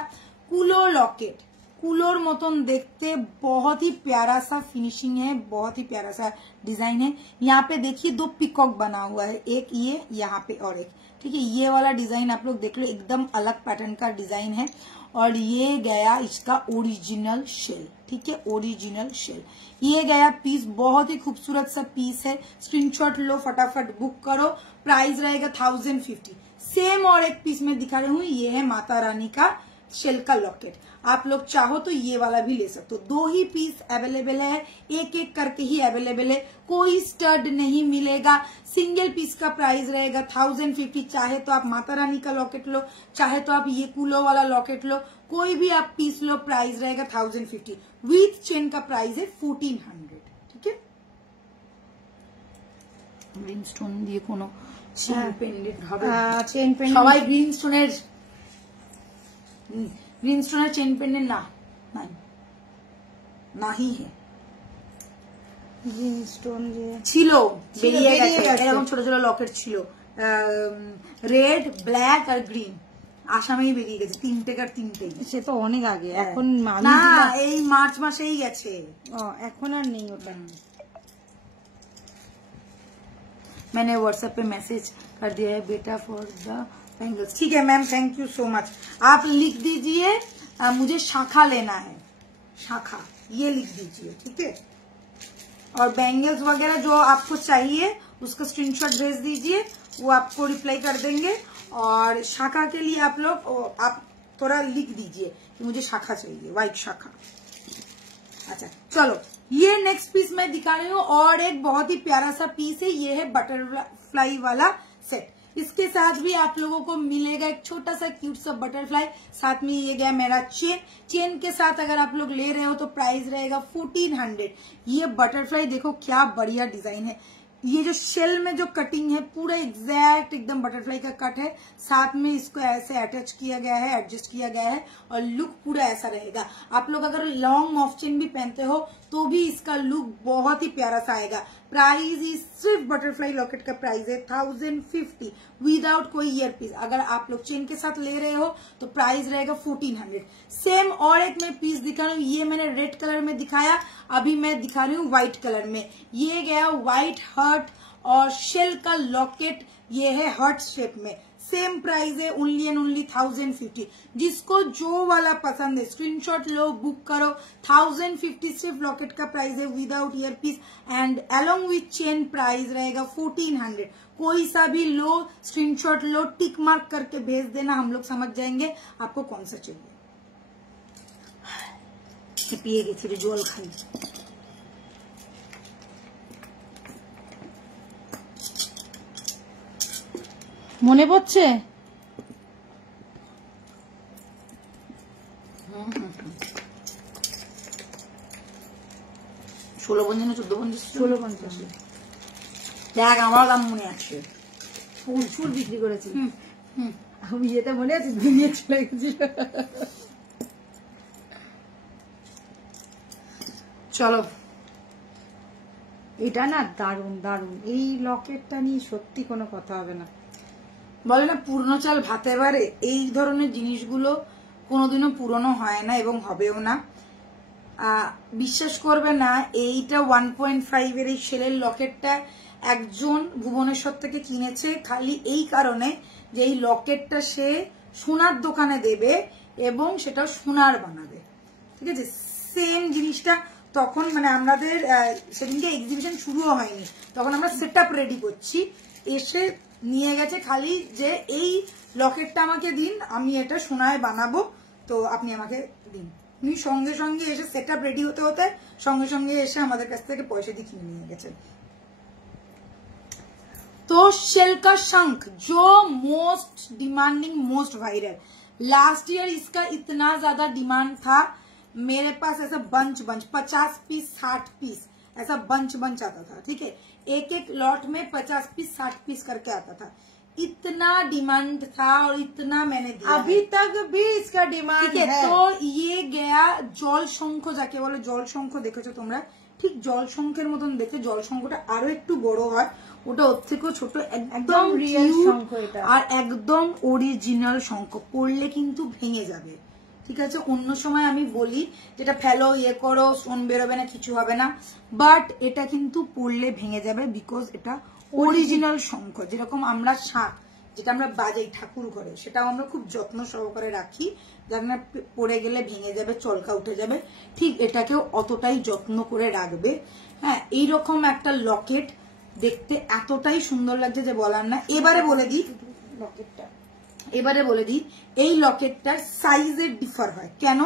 কুলো लॉकेट, कूलोर मतन देखते, बहुत ही प्यारा सा फिनिशिंग है, बहुत ही प्यारा सा डिजाइन है। यहाँ पे देखिए 2 पिकॉक बना हुआ है, एक ये यहाँ पे और एक, ठीक है। ये वाला डिजाइन आप लोग देख लो, एकदम अलग पैटर्न का डिजाइन है। और ये गया इसका ओरिजिनल शेल, ठीक है, ओरिजिनल शेल। ये गया पीस, बहुत ही खूबसूरत सा पीस है। स्क्रीनशॉट लो, फटाफट बुक करो। प्राइस रहेगा 1050। सेम और एक पीस में दिखा रही हूँ, ये है माता रानी का शेल का लॉकेट। आप लोग चाहो तो ये वाला भी ले सकते हो। 2 ही पीस अवेलेबल है, एक एक करके ही अवेलेबल है, कोई स्टड नहीं मिलेगा। सिंगल पीस का प्राइस रहेगा 1050। चाहे तो आप माता रानी का लॉकेट लो, चाहे तो आप ये कूलो वाला लॉकेट लो, कोई भी आप पीस लो, प्राइस रहेगा 1050। विथ चेन का प्राइस है 1400, ठीक है। ग्रीन स्टोन दिए कोनो चेन पेंडेंट হবে, চেন পেন্ডেন্ট সবাই গ্রিন স্টোনের, ग्रीन स्टोन चेन पेंडेंट ना नहीं है। গ্রিন স্টোন যে ছিল, বেরিয়ে গেছে, এরকম ছোট ছোট লকেট ছিল, রেড, ব্ল্যাক আর গ্রিন, আসামেই বেরিয়ে গেছে, 3টেই। সে তো অনেক আগে, এখন না, এই মার্চ মাসেই গেছে, এখন আর নেই ওটা। मैंने व्हाट्सएप पे मैसेज कर दिया है बेटा फॉर द बैंगल्स। ठीक है ma'am, thank you so much. आप लिख दीजिए, मुझे शाखा लेना है, शाखा ये लिख दीजिए, ठीक है। और बैंगल्स वगैरह जो आपको चाहिए उसका स्क्रीनशॉट भेज दीजिए, वो आपको रिप्लाई कर देंगे। और शाखा के लिए आप लोग थोड़ा लिख दीजिए कि मुझे शाखा चाहिए, व्हाइट शाखा। अच्छा चलो, ये नेक्स्ट पीस मैं दिखा रही हूँ, और एक बहुत ही प्यारा सा पीस है। ये है बटरफ्लाई वाला सेट। इसके साथ भी आप लोगों को मिलेगा एक छोटा सा क्यूट सा बटरफ्लाई, साथ में ये गया मेरा चेन के साथ अगर आप लोग ले रहे हो तो प्राइस रहेगा 1400। ये बटरफ्लाई देखो क्या बढ़िया डिजाइन है। ये जो शेल में जो कटिंग है पूरा एग्जैक्ट एकदम बटरफ्लाई का कट है, साथ में इसको ऐसे अटैच किया गया है, एडजस्ट किया गया है, और लुक पूरा ऐसा रहेगा। आप लोग अगर लॉन्ग मॉफ चेन भी पहनते हो तो भी इसका लुक बहुत ही प्यारा सा आएगा। प्राइस ही सिर्फ बटरफ्लाई लॉकेट का प्राइस है 1050 विदाउट कोई ईयर पीस। अगर आप लोग चेन के साथ ले रहे हो तो प्राइस रहेगा 1400। सेम और एक मैं पीस दिखा रही हूँ, ये मैंने रेड कलर में दिखाया, अभी मैं दिखा रही हूँ व्हाइट कलर में। ये गया व्हाइट हर्ट और शेल का लॉकेट, ये है हर्ट शेप में। सेम प्राइस है, ओनली एंड ओनली 1050। जिसको जो वाला पसंद है स्क्रीनशॉट लो, बुक करो। 1050 सिर्फ लॉकेट का प्राइस है without ear piece, and along with chain price रहेगा 1400। कोई सा भी लो, स्क्रीनशॉट लो, टिक मार्क करके भेज देना, हम लोग समझ जाएंगे आपको कौन सा चाहिए। पिए गई थी जल खाई। মনে পড়ছে? 1650 না 1450? 1650। দেখ আমার দাম মনে আছে, প্রচুর বিক্রি করেছি। আমি এটা মনে আছে, ভেঙে চলে গেছিল। চলো, এটা না দারুণ দারুণ, এই লকেটটা নিয়ে সত্যি কোনো কথা হবে না। বলে না পুরনো চাল ভাতে বাড়ে, এই ধরনের জিনিসগুলো কোনোদিনও পুরনো হয় না এবং হবেও না। বিশ্বাস করবে না, এইটা 1.5 এর এই শেলের লকেটটা একজন ভুবনেশ্বর থেকে কিনেছে খালি এই কারণে যে এই লকেটটা সে সোনার দোকানে দেবে এবং সেটা সোনার বানাবে। ঠিক আছে, সেম জিনিসটা তখন মানে আমাদের সেদিনকে এক্সিবিশন শুরুও হয়নি, তখন আমরা সেট আপ রেডি করছি, এসে নিয়ে গেছে খালি যে এই লকেটটা আমাকে দিন, আমি এটা সোনায় বানাবো, তো আপনি আমাকে দিন। উনি সঙ্গে সঙ্গে এসে সেট আপ রেডি হতে হতে সঙ্গে সঙ্গে এসে আমাদের কাছ থেকে পয়সা দিয়ে কিনে নিয়ে গেছেন। तो शेल का शंख जो most demanding most viral, last year इसका इतना ज्यादा डिमांड था, मेरे पास ऐसा बंच 50 पीस 60 पीस ऐसा बंच आता था। ठीक है, एक एक लॉट में 50 पीस 60 पीस करके आता था, इतना डिमांड था और इतना मैंने दिया, अभी तक भी इसका डिमांड है। तो ये गया জল শঙ্খ, যাকে বলে জল শঙ্খ দেখেছো তোমরা, ঠিক জল শঙ্খের মতন দেখে, জল শঙ্খটা আরো একটু বড় হয়, ওটা ওর থেকেও ছোট, একদম রিয়েল শঙ্খ এটা, আর একদম অরিজিনাল শঙ্খ, পড়লে কিন্তু ভেঙে যাবে। ঠিক আছে, অন্য সময় আমি বলি যেটা ফেলো ইয়ে করো স্টোন বেরোবে না কিছু হবে না, বাট এটা কিন্তু পড়লে ভেঙে যাবে, বিকজ এটা অরিজিনাল শঙ্খ। যেরকম আমরা শাঁখ যেটা আমরা বাজাই ঠাকুর ঘরে, সেটাও আমরা খুব যত্ন সহকারে রাখি, যার না পড়ে গেলে ভেঙে যাবে, চলকা উঠে যাবে, ঠিক এটাকেও অতটাই যত্ন করে রাখবে। হ্যাঁ, এইরকম একটা লকেট দেখতে এতটাই সুন্দর লাগছে যে বলার না। এবারে বলে দিই লকেটটা, এই লকেটটার সাইজের ডিফার হয় কেন,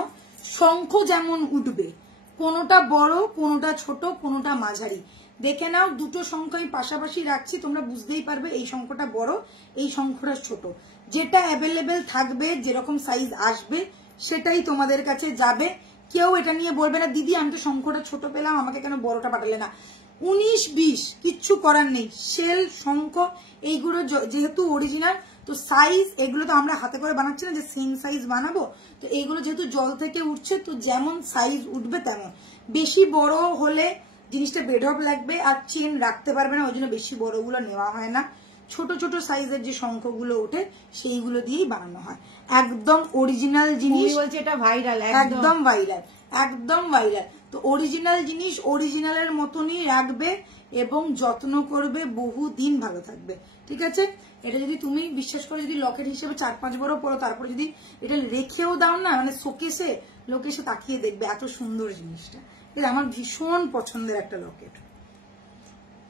শঙ্খ যেমন উঠবে, কোনোটা বড় কোনোটা ছোট কোনোটা মাঝারি, দেখে নাও দুটো শঙ্খ আমি পাশাপাশি রাখছি, তোমরা বুঝতেই পারবে এই শঙ্খটা বড় এই শঙ্খটা ছোট, যেটা অ্যাভেলেবেল থাকবে যেরকম সাইজ আসবে সেটাই তোমাদের কাছে যাবে। কেউ এটা নিয়ে বলবে না দিদি আমি তো শঙ্খটা ছোট পেলাম আমাকে কেন বড়টা পাঠালে না, 19-20 কিচ্ছু করার নেই। শেল শঙ্খ এইগুলো যেহেতু অরিজিনাল, তো সাইজ এগুলো তো আমরা হাতে করে বানাচ্ছি না যে সেম সাইজ বানাবো, তো এইগুলো যেহেতু জল থেকে উঠছে তো যেমন সাইজ উঠবে তেমন, বেশি বড় হলে জিনিসটা বেঢপ লাগবে আর চেন রাখতে পারবে না, ওই জন্য বেশি বড়গুলো নেওয়া হয় না, ছোট ছোট সাইজের যে শঙ্খগুলো ওঠে সেইগুলো দিয়েই বানানো হয়। একদম অরিজিনাল জিনিস, বলছে এটা ভাইরাল, একদম ভাইরাল, একদম ভাইরাল। তো অরিজিনাল জিনিস অরিজিনালের মতনই রাখবে এবং যত্ন করবে, বহুদিন ভালো থাকবে। ঠিক আছে, এটা যদি তুমি বিশ্বাস করে যদি লকেট হিসেবে 4-5 বড় পড়ো, তারপরে যদি এটা রেখেও দাও না, মানে শোকেসে লোক এসে তাকিয়ে দেখবে এত সুন্দর জিনিসটা। এটা আমার ভীষণ পছন্দের একটা লকেট।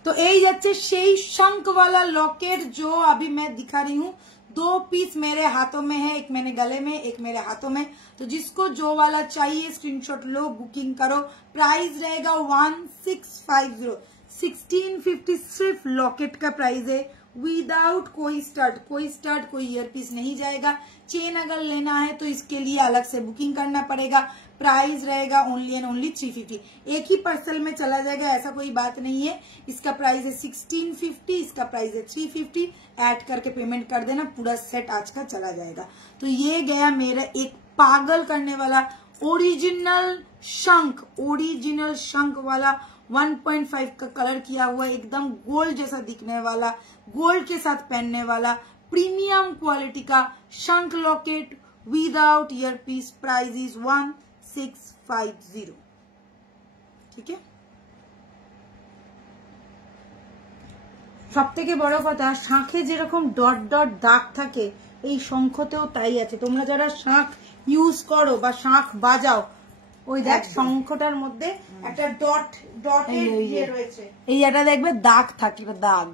तो यही जाच्छे शेई शंख वाला लॉकेट जो अभी मैं दिखा रही हूँ, 2 पीस मेरे हाथों में है, एक मेरे गले में एक मेरे हाथों में, तो जिसको जो वाला चाहिए स्क्रीनशॉट लो, बुकिंग करो। प्राइस रहेगा 1650, 1650 सिर्फ लॉकेट का प्राइस है, विदाउट कोई स्टड कोई ईयरपीस नहीं जाएगा। चेन अगर लेना है तो इसके लिए अलग से बुकिंग करना पड़ेगा। प्राइस रहेगा ओनली एंड ओनली 350, एक ही पार्सल में चला जाएगा, ऐसा कोई बात नहीं है। इसका प्राइस है 1650, इसका प्राइस है 350, ऐड करके पेमेंट कर देना, पूरा सेट आज का चला जाएगा। तो ये गया मेरा एक पागल करने वाला ओरिजिनल शंख वाला 1.5 का कलर किया हुआ, एकदम गोल्ड जैसा दिखने वाला, गोल्ड के साथ पहनने वाला प्रीमियम क्वालिटी का शंख locket without earpiece. Price is 1650। ठीक है, সবথেকে বড় কথা শাঁখে যেরকম ডট ডট দাগ থাকে এই শঙ্খতেও তাই আছে। তোমরা যারা শাঁখ ইউজ করো বা শাঁখ বাজাও, ওই দেখ শঙ্খটার মধ্যে একটা ডটের ইয়ে রয়েছে, এই এটা দেখবে দাগ থাকে, দাগ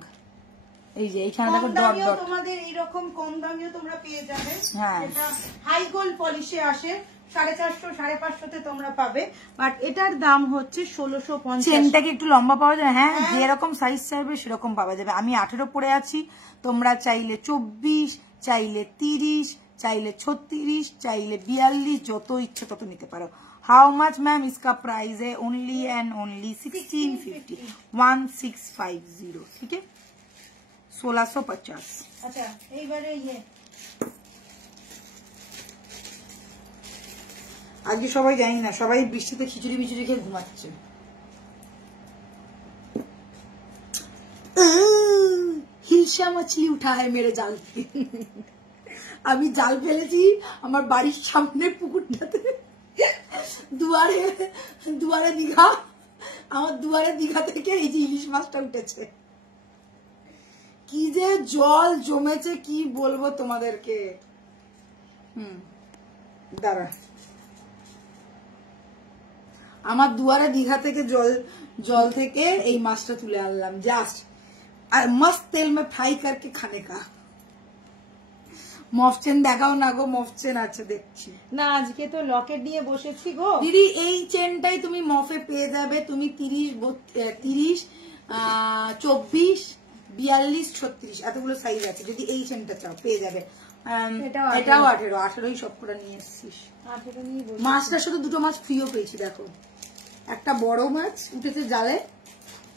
এই যে এইখানে দেখো ডট ডট। তোমাদের এইরকম কম দামিও তোমরা পেয়ে যাবে, হ্যাঁ এটা হাই গোল্ড পলিশে আসে, 450-550 তোমরা পাবে, বাট এটার দাম হচ্ছে 1650। চেনটাকে একটু লম্বা পাওয়া যায়, হ্যাঁ যেরকম সাইজ চাইবে সেরকম পাওয়া যাবে। আমি 18 পরে আছি, তোমরা চাইলে 24, চাইলে 30, চাইলে 36, চাইলে 42, যত ইচ্ছে তত নিতে পারো। How much ma'am? इसका प्राइस है ओनली एंड ओनली 1650, 1650। ठीक है, 1650। আচ্ছা এইবারে আজকে সবাই জানি না, সবাই বৃষ্টিতে খিচুড়ি খেয়ে ঘুমাচ্ছে। सा मछली उठा है मेरे जाल पे। আমি জাল ফেলেছি আমার বাড়ির সামনে পুকুরটাতে, দুয়ারে দুয়ারে দীঘা, আমার দুয়ারে দীঘা থেকে এই যে ইলিশ মাছটা উঠেছে। কি যে জল জমেছে কি বলবো তোমাদেরকে। দাঁড়া, আমার দুয়ারে দীঘা থেকে জল থেকে এই মাছটা তুলে আনলাম জাস্ট, আর मस्त तेल में फ्राई करके खाने का। মফচেন দেখাও না গো, মফচেন আছে দেখছি না, আজকে তো লকেট নিয়ে বসেছি গো দিদি। এই চেনটাই তুমি মফে পেয়ে যাবে, তুমি 30, 24, 42, 36 এতগুলো সাইজ আছে। যদি এই চেনটা চাও পেয়ে যাবে। এটাও 18 সব করে নিয়ে এসেছিস। মাছটা শুধু দুটো মাছ ফ্রিও পেয়েছি দেখো, একটা বড় মাছ উঠেছে জালে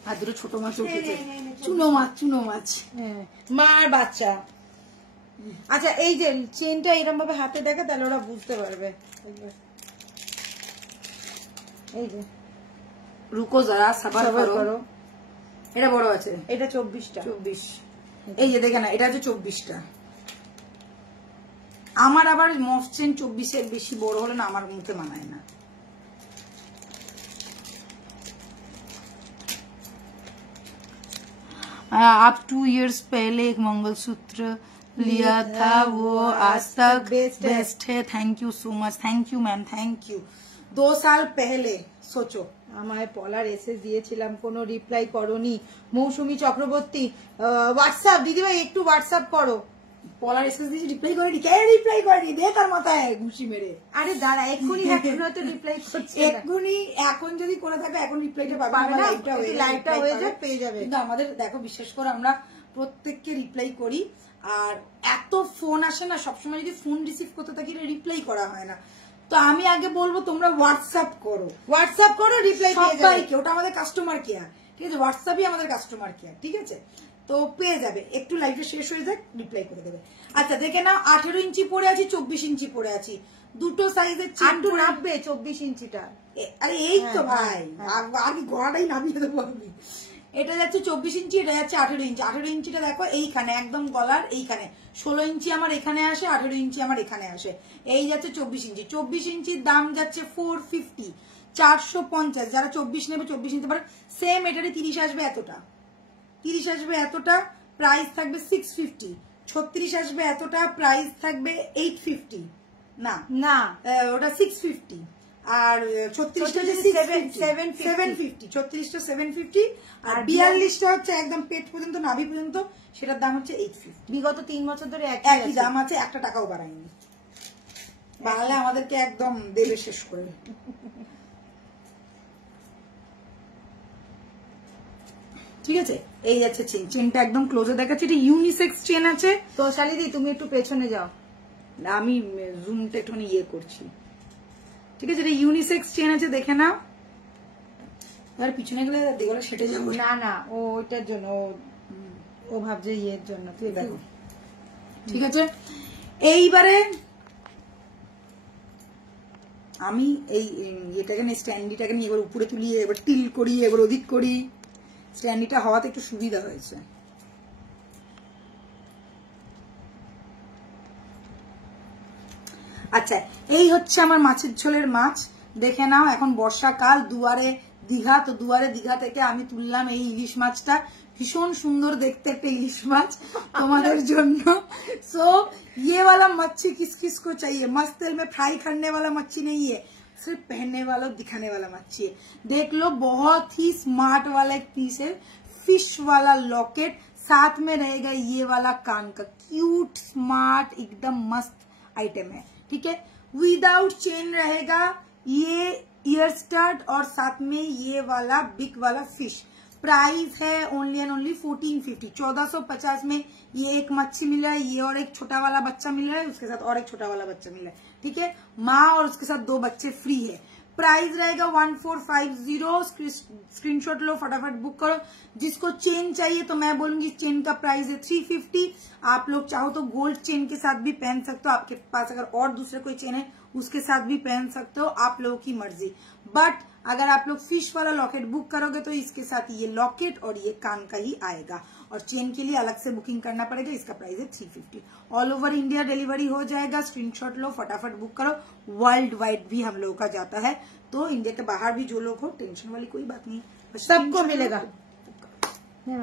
আর দুটো ছোট মাছ উঠেছে, চুনো মাছ মা আর বাচ্চা। আচ্ছা এই যে চেনটা এরকম ভাবে হাতে দেখে তাহলে ওরা বুঝতে পারবে। এই যে রুকো যারা সাবার করো, এটা বড় আছে, এটা 24টা। 24 এই যে দেখে না, এটা হচ্ছে 24টা। আমার আবার মফচেন 24-এর বেশি বড় হলে না আমার মুখে মানায় না। आप 2 years पहले एक मंगलसूत्र लिया था, वो आज तक बेस्ट है। Thank you so much, thank you ma'am, thank you. 2 साल पहले सोचो আমায় পলার এসএস দিয়েছিলাম, কোনো রিপ্লাই করোনি। মৌসুমী চক্রবর্তী হোয়াটসঅ্যাপ দিদিভাই একটু হোয়াটসঅ্যাপ করো। পলার এসএস দিয়ে রিপ্লাই করেনি, কে রিপ্লাই করেনি দেখ আর মাথায় ঘুষি মেরে। আরে দাঁড়া এক্ষুনি হয়তো রিপ্লাই করছে, এক্ষুনি এখন যদি করে থাকে এখন রিপ্লাইটা পাবে না, লাইভটা হয়ে যায় পেয়ে যাবে। কিন্তু আমাদের দেখো বিশ্বাস করে আমরা প্রত্যেককে রিপ্লাই করি, আর এত ফোন আসে না সবসময়, যদি ফোন রিসিভ করতে থাকি রিপ্লাই করা হয় না। তো আমি আগে বলবো তোমরা হোয়াটসঅ্যাপ করো, রিপ্লাই পেয়ে যাবে। সবাইকে, ওটা আমাদের কাস্টমার কেয়ার, ঠিক আছে? হোয়াটসঅ্যাপই আমাদের কাস্টমার কেয়ার, ঠিক আছে? তো পেয়ে যাবে, একটু লাইভটা শেষ হয়ে যাক রিপ্লাই করে দেবে। আচ্ছা দেখে নাও, 18 ইঞ্চি পরে আছি, 24 ইঞ্চি পরে আছি, দুটো সাইজের চেন নামবে 24 ইঞ্চিটা। আরে এই তো ভাই, আর কি গড়াটাই নামিয়ে দেবো আমি। এটা যাচ্ছে 24 ইঞ্চি, এটা যাচ্ছে 18 ইঞ্চি। 18 ইঞ্চিটা দেখো এইখানে একদম গলার এইখানে, 16 ইঞ্চি আমার এখানে আসে, 18 ইঞ্চি আমার এখানে আসে। এই যাচ্ছে 24 ইঞ্চি। 24 ইঞ্চির দাম যাচ্ছে 450, 450। যারা 24 নেবে 24 নিতে পারে। সেম এটারে 30 আসবে এতটা, 30 আসবে এতটা, প্রাইস থাকবে 650। 36 আসবে এতটা, প্রাইস থাকবে 850। না না ওটা 650, আর 36টা 750, 36টা 750, আর 42টা হচ্ছে একদম পেট পর্যন্ত নাভি পর্যন্ত, সেটার দাম হচ্ছে 850। বিগত 3 বছর ধরে একই দাম আছে, 1 টাকাও বাড়ায়নি। বাড়ালে আমাদেরকে একদম দেবে শেষ করে। ঠিক আছে, এই যাচ্ছে চেন, চেনটা একদম ক্লোজে দেখাচ্ছে। এটা ইউনিসেক্স চেন আছে। তো শালিদি তুমি একটু পেছনে যাও, আমি জুমটা একটুখানি ইয়ে করছি, ঠিক আছে? এটা ইউনিসেক্স চেন আছে, দেখে নাও। আর পিছনে গেলে দেখলে সেটে যাবো। না না ও ওইটার জন্য, ও ভাবছে ইয়ের জন্য, তুই দেখো, ঠিক আছে? এইবারে আমি এই এটাকে নিয়ে, স্ট্যান্ডিটাকে নিয়ে এবার উপরে তুলি, এবার টিল করি, এবার ওদিক করি। স্ট্যান্ডিটা হওয়াতে একটু সুবিধা হয়েছে। আচ্ছা এই হচ্ছে আমার মাছের ঝোলের মাছ, দেখে নাও। এখন বর্ষাকাল, দুয়ারে দীঘা, তো দুয়ারে দীঘা থেকে আমি তুললাম এই ইলিশ মাছটা। ভীষণ সুন্দর দেখতে একটা ইলিশ মাছ তোমাদের জন্য। सो ये वाला मच्छी किस किस को चाहिए? मस्त तेल में फ्राई करने वाला मच्छी नहीं है, सिर्फ पहनने वाला दिखाने वाला मच्छी है। देख लो बहुत ही स्मार्ट वाला एक पीस है, फिश वाला लॉकेट, साथ में रहेगा ये वाला कान का, क्यूट स्मार्ट एकदम मस्त आइटम है, ठीक है? विदाउट चेन रहेगा, ये ईयर स्टड और साथ में ये वाला बिग वाला फिश। प्राइस है ओनली एंड ओनली 1450, 1450 में ये एक मच्छी मिल रहा है, ये और एक छोटा वाला बच्चा मिल रहा है, उसके साथ और एक छोटा वाला बच्चा मिल रहा है, ठीक है? माँ और उसके साथ 2 बच्चे फ्री है। प्राइस रहेगा 1450। स्क्रीनशॉट लो, फटाफट बुक करो। जिसको चेन चाहिए तो मैं बोलूंगी चेन का प्राइस है 350। आप लोग चाहो तो गोल्ड चेन के साथ भी पहन सकते हो, आपके पास अगर और दूसरे कोई चेन है उसके साथ भी पहन सकते हो, आप लोगों की मर्जी। बट अगर आप लोग फिश वाला लॉकेट बुक करोगे तो इसके साथ ये लॉकेट और ये कान का ही आएगा, और चेन के लिए अलग से बुकिंग करना पड़ेगा। इसका प्राइस है 350। ऑल ओवर इंडिया डिलीवरी हो जाएगा। स्क्रीनशॉट लो, फटाफट बुक करो। वर्ल्ड वाइड भी हम लोगों का जाता है, तो इंडिया के बाहर भी जो लोग हो, टेंशन वाली कोई बात नहीं, सबको मिलेगा।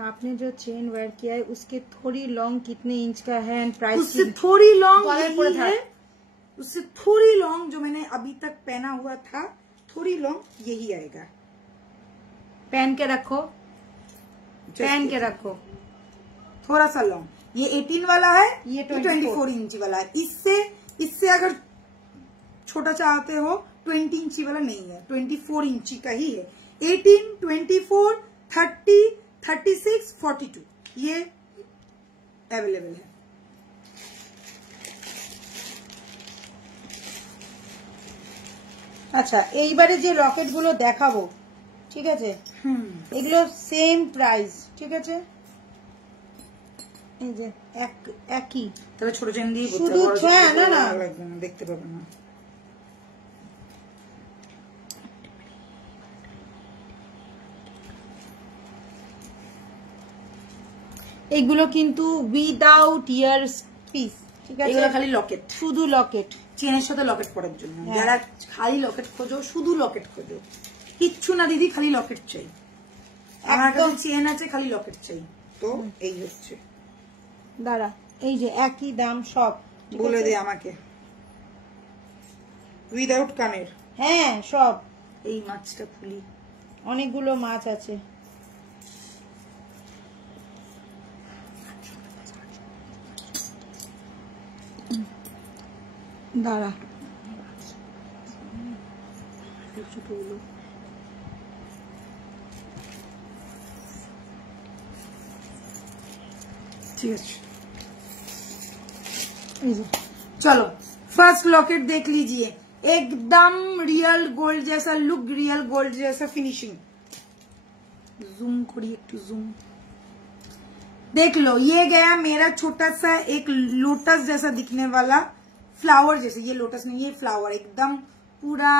आपने जो चेन वेयर किया है उसके थोड़ी लॉन्ग कितने इंच का है एंड प्राइस? उससे थोड़ी लॉन्ग है, उससे थोड़ी लॉन्ग जो मैंने अभी तक पहना हुआ था, थोड़ी लॉन्ग यही आएगा। पहन के रखो, पहन के रखो। थोड़ा सा लॉन्ग ये 18 वाला है, ये 24 इंची वाला है। इससे अगर छोटा चाहते हो 20 इंची वाला नहीं है, 24 इंची का ही है। 18, 24, 30, 36, 42 ये अवेलेबल है। আচ্ছা, এইবারে যে লকেট গুলো দেখাবো, ঠিক আছে, এগুলো সেম প্রাইস, ঠিক আছে, এই যে একই। তবে ছোট চেন দিয়ে শুধু না না দেখতে পাবেন না। এগুলো কিন্তু উইদাউট ইয়ার্স পিস, ঠিক আছে, এগুলো খালি লকেট, শুধু লকেট, চেনের সাথে লকেট পরার জন্য। যারা খালি লকেট খোঁজো, শুধু লকেট খোঁজো, কিচ্ছু না দিদি, খালি লকেট চাই। আমার কাছে চেন আছে, খালি লকেট চাই। তো এই হচ্ছে, দাঁড়া, এই যে একই দাম সব, বলে দে আমাকে। উইদাউট কানের, হ্যাঁ সব। এই মাছটা খুলি, অনেকগুলো মাছ আছে। দাঁড়া, ছোটগুলো ঠিক আছে। चलो फर्स्ट लॉकेट देख लीजिए, एकदम रियल गोल्ड जैसा लुक, रियल गोल्ड जैसा फिनिशिंग। जूम करिए, एकटू जूम देख लो। ये गया मेरा छोटा सा एक लोटस जैसा दिखने वाला, फ्लावर जैसे, ये लोटस नहीं, ये फ्लावर, एकदम पूरा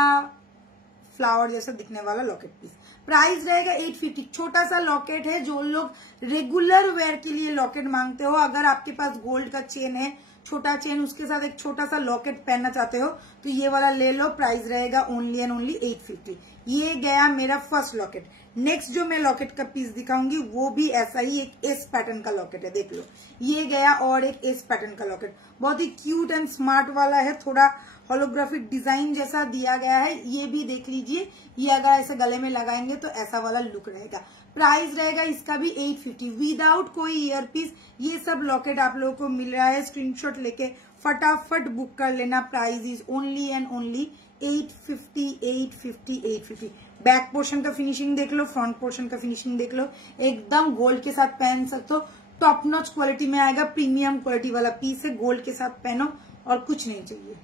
फ्लावर जैसा दिखने वाला लॉकेट पीस। प्राइस रहेगा 850। छोटा सा लॉकेट है, जो लोग रेगुलर वेयर के लिए लॉकेट मांगते हो, अगर आपके पास गोल्ड का चेन है, छोटा चेन, उसके साथ एक छोटा सा लॉकेट पहनना चाहते हो तो ये वाला ले लो। प्राइस रहेगा ओनली एंड ओनली 850। ये गया मेरा फर्स्ट लॉकेट। नेक्स्ट जो मैं लॉकेट का पीस दिखाऊंगी वो भी ऐसा ही एक एस पैटर्न का लॉकेट है, देख लो। ये गया और एक एस पैटर्न का लॉकेट, बहुत ही क्यूट एंड स्मार्ट वाला है, थोड़ा होलोग्राफिक डिजाइन जैसा दिया गया है। ये भी देख लीजिए, ये अगर ऐसे गले में लगाएंगे तो ऐसा वाला लुक रहेगा। प्राइस रहेगा इसका भी 850 विदाउट कोई ईयर पीस। ये सब लॉकेट आप लोगों को मिल रहा है, स्क्रीनशॉट लेके फटाफट बुक कर लेना। Price is only and only 850, 850, 850। Back portion का फिनिशिंग देख लो, फ्रंट पोर्शन का फिनिशिंग देख लो, एकदम गोल्ड के साथ पहन सकते हो। टॉप नॉच क्वालिटी में आएगा, प्रीमियम क्वालिटी वाला पीस है, गोल्ड के साथ पहनो और कुछ नहीं चाहिए।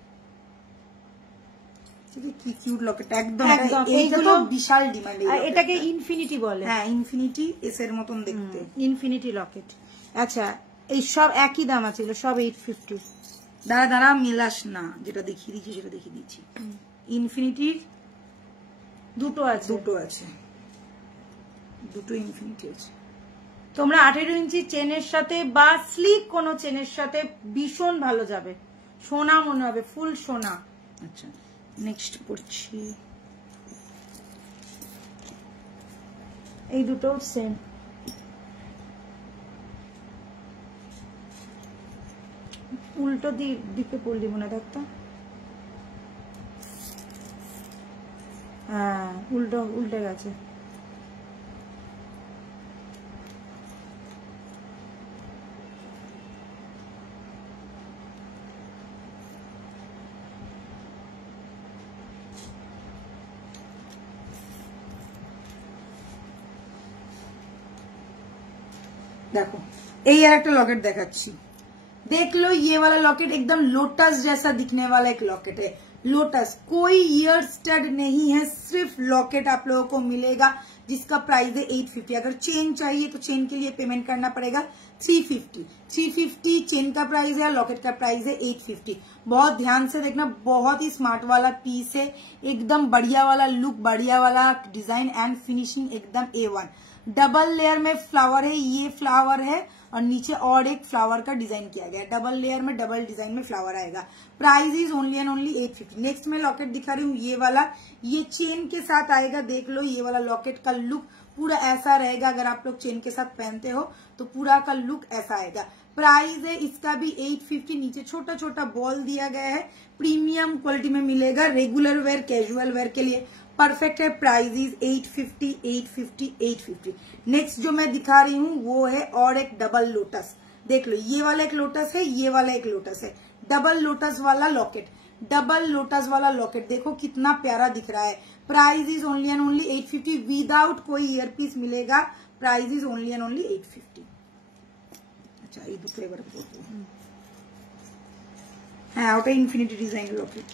কি কিউট লকেট, একদম এইটা তো বিশাল ডিমান্ড। এটাকে ইনফিনিটি বলে, হ্যাঁ ইনফিনিটি এস এর মতন দেখতে, ইনফিনিটি লকেট। আচ্ছা, এই সব একই দাম আছে, সব 850। দাঁড়া দাঁড়া, মিলাস না, যেটা দেখিয়ে দিচ্ছি সেটা দেখিয়ে দিচ্ছি। ইনফিনিটির দুটো আছে, দুটো আছে, দুটো ইনফিনিটি আছে। তোমরা 18 ইঞ্চি চেনের সাথে বা স্লিক কোনো চেনের সাথে ভীষণ ভালো যাবে, সোনা মনে হবে, ফুল সোনা। আচ্ছা নেক্সট করছি, এই দুটো সেম। উল্টো দিকে পড়লি মনে থাকতো, হ্যাঁ উল্টে গেছে। देखो এই আর একটা लॉकेट দেখাচ্ছি, देख लो। ये वाला लॉकेट एकदम लोटस जैसा दिखने वाला एक लॉकेट है। लोटस, कोई ईयर स्टड नहीं है, सिर्फ लॉकेट आप लोगों को मिलेगा, जिसका प्राइस है 850। अगर चेन चाहिए तो चेन के लिए पेमेंट करना पड़ेगा, 350 चेन का प्राइस है, लॉकेट का प्राइस है 850। बहुत ध्यान से देखना, बहुत ही स्मार्ट वाला पीस है, एकदम बढ़िया वाला लुक, बढ़िया वाला डिजाइन एंड फिनिशिंग एकदम A1। डबल लेयर में फ्लावर है, ये फ्लावर है और नीचे और एक फ्लावर का डिजाइन किया गया है। डबल लेयर में डबल डिजाइन में फ्लावर आएगा। Price is only and only 850। Next में लॉकेट दिखा रही हूँ, ये वाला, ये चेन के साथ आएगा। देख लो ये वाला लॉकेट का लुक पूरा ऐसा रहेगा। अगर आप लोग चेन के साथ पहनते हो तो पूरा का लुक ऐसा आएगा। प्राइस है इसका भी 850। नीचे छोटा छोटा बॉल दिया गया है, प्रीमियम क्वालिटी में मिलेगा। रेगुलर वेयर, कैजुअल वेयर के लिए परफेक्ट है। Price is 850, 850, 850। नेक्स्ट जो मैं दिखा रही हूँ वो है और एक डबल लोटस। देख लो ये वाला एक लोटस है, ये वाला एक लोटस है। डबल लोटस वाला लॉकेट, डबल लोटस वाला लॉकेट देखो कितना प्यारा दिख रहा है। Price is only and only 850 without कोई ईयर पीस मिलेगा। Price is only and only 850। अच्छा ये दो फ्लेवर হ্যাঁ ওটা ইনফিনিটি ডিজাইনের লকেট।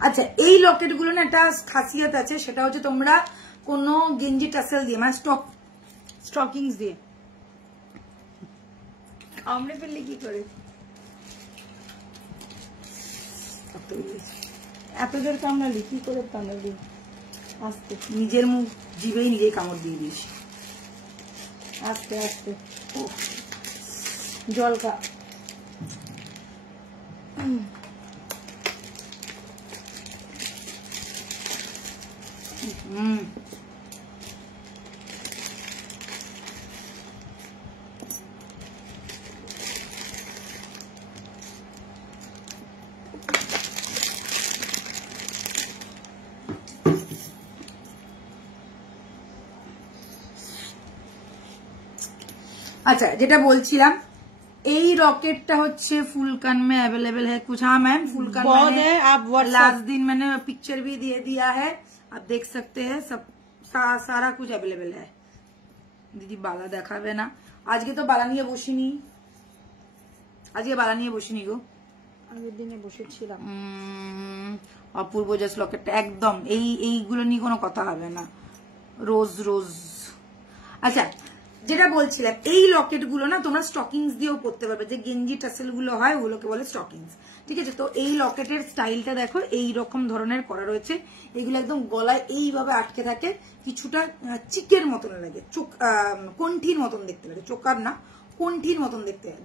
আচ্ছা এই লকেট গুলো না একটা খাসিয়ত আছে, সেটা হচ্ছে তোমরা কোনো গেঞ্জি টাসেল দিয়ে মানে স্টকিংস দিয়ে কামড়ে ফেললে কি করে, এত জোর কামড়ালি কি করে কামড়ালি, আস্তে নিজের মুখ জিভেই নিজেই কামড় দিয়ে দিস, আস্তে আস্তে জল খা। अच्छा যেটা বলছিলাম এই রকেটটা হচ্ছে फुल कान में अवेलेबल है कुछ। हाँ मैम फुल कान में है, आप लास्ट दिन मैंने पिक्चर भी दे दिया है, आप देख सकते हैं। सब सारा कुछ अवेलेबल है। दीदी बाला देखाबे ना, আজকে তো বালা নিয়ে বসিনি, আজকে বালা নিয়ে বসিনি গো, আগের দিনে বসেছিলাম। অপূর্ব জাস্ট লকেটটা একদম এইগুলো নিয়ে কোনো কথা হবে না। রোজ রোজ। আচ্ছা যেটা বলছিলাম এই লকেট গুলো না তোমরা স্টকিংস দিয়েও পরতে পারবে, যে গেঞ্জি টাসেল গুলো হয় ওগুলোকে বলে স্টকিংস। ঠিক আছে, তো এই লকেটের স্টাইলটা দেখো এই রকম ধরনের করা রয়েছে। এগুলো একদম গলায় এইভাবে আটকে থাকে, কিছুটা চিকের মতন লাগে, কণ্ঠির মতন দেখতে লাগে, চোকার না কণ্ঠির মতন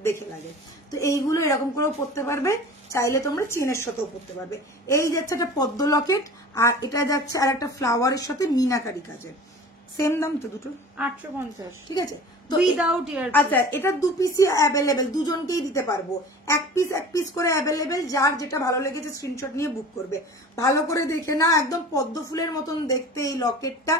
দেখে লাগে। তো এইগুলো এরকম করেও পরতে পারবে, চাইলে তোমরা চেনের সাথেও পরতে পারবে। এই যাচ্ছে একটা পদ্ম লকেট, আর এটা যাচ্ছে আর একটা ফ্লাওয়ারের সাথে মিনাকারি কাজের। সেম দাম তো দুটো 850। ঠিক আছে, তো উইদাউট ইয়ার। আচ্ছা এটা দু পিসই অ্যাভেলেবেল, দুজনকেই দিতে পারবো। এক পিস করে অ্যাভেলেবেল, যার যেটা ভালো লেগেছে স্ক্রিনশট নিয়ে বুক করবে। ভালো করে দেখে না, একদম পদ্ম ফুলের মতন দেখতে এই লকেটটা।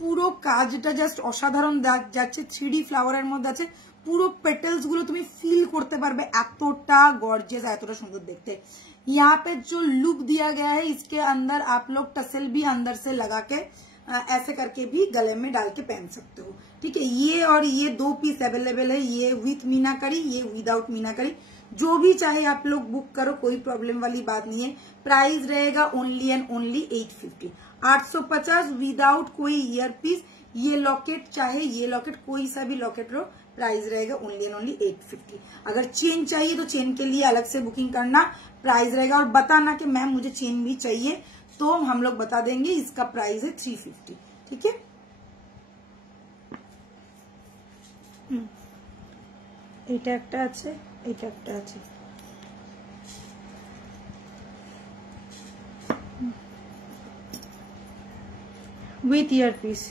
পুরো কাজটা জাস্ট অসাধারণ যাচ্ছে, 3D ফ্লাওয়ারের মধ্যে আছে। পুরো পেটেলস গুলো তুমি ফিল করতে পারবে, এতটা গর্জিয়াস, এতটা সুন্দর देखते। यहाँ पे जो लुक दिया गया है इसके अंदर आप लोग टसल भी अंदर से लगा के ऐसे करके भी गले में डाल के पहन सकते हो। ठीक है, ये और ये दो पीस अवेलेबल है, ये विथ मीनाकारी, ये विदाउट मीनाकारी। जो भी चाहे आप लोग बुक करो, कोई प्रॉब्लम वाली बात नहीं है। प्राइस रहेगा ओनली एंड ओनली 850, 850 विदाउट कोई ईयर पीस। ये लॉकेट चाहे ये लॉकेट कोई सा भी लॉकेट लो, प्राइस रहेगा ओनली एंड ओनली 850। अगर चेन चाहिए तो चेन के लिए अलग से बुकिंग करना, प्राइस रहेगा। और बताना कि मैम मुझे चेन भी चाहिए, तो हम लोग बता देंगे। इसका प्राइस है 350। ठीक है, এটা একটা আছে, এটা একটা আছে। With year piece.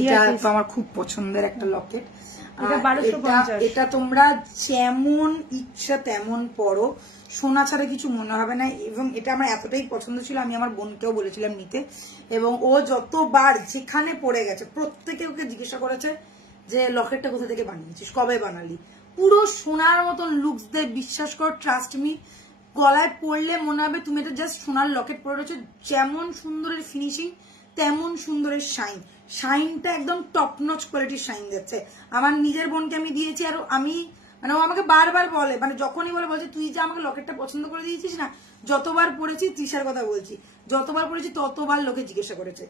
এটা তো আমার খুব পছন্দের একটা লকেট। এটা তোমরা যেমন ইচ্ছা তেমন পরো, সোনা ছাড়া কিছু মনে হবে না। এবং এটা আমার এতটাই পছন্দ ছিল, আমি আমার বোনকেও বলেছিলাম নিতে, এবং ও যতবার যেখানে পড়ে গেছে প্রত্যেকে ওকে জিজ্ঞাসা করেছে যে লকেটটা কোথা থেকে বানিয়েছিস, কবে বানালি। পুরো সোনার মতন লুকস দে, বিশ্বাস কর, ট্রাস্ট মি। গলায় পড়লে মনে হবে তুমি এটা জাস্ট সোনার লকেট পরে রয়েছে। যেমন সুন্দরের ফিনিশিং তেমন সুন্দরের শাইন, শাইনটা একদম টপ নচ কোয়ালিটির শাইন যাচ্ছে। আমার নিজের বোনকে আমি দিয়েছি, আর আমি মানে ও আমাকে বারবার বলে, মানে যখনই বলছে তুই যে আমাকে লকেটটা পছন্দ করে দিয়েছিস না, যতবার পড়েছি, তৃষার কথা বলছি, যতবার পড়েছি ততবার লোকে জিজ্ঞাসা করেছে,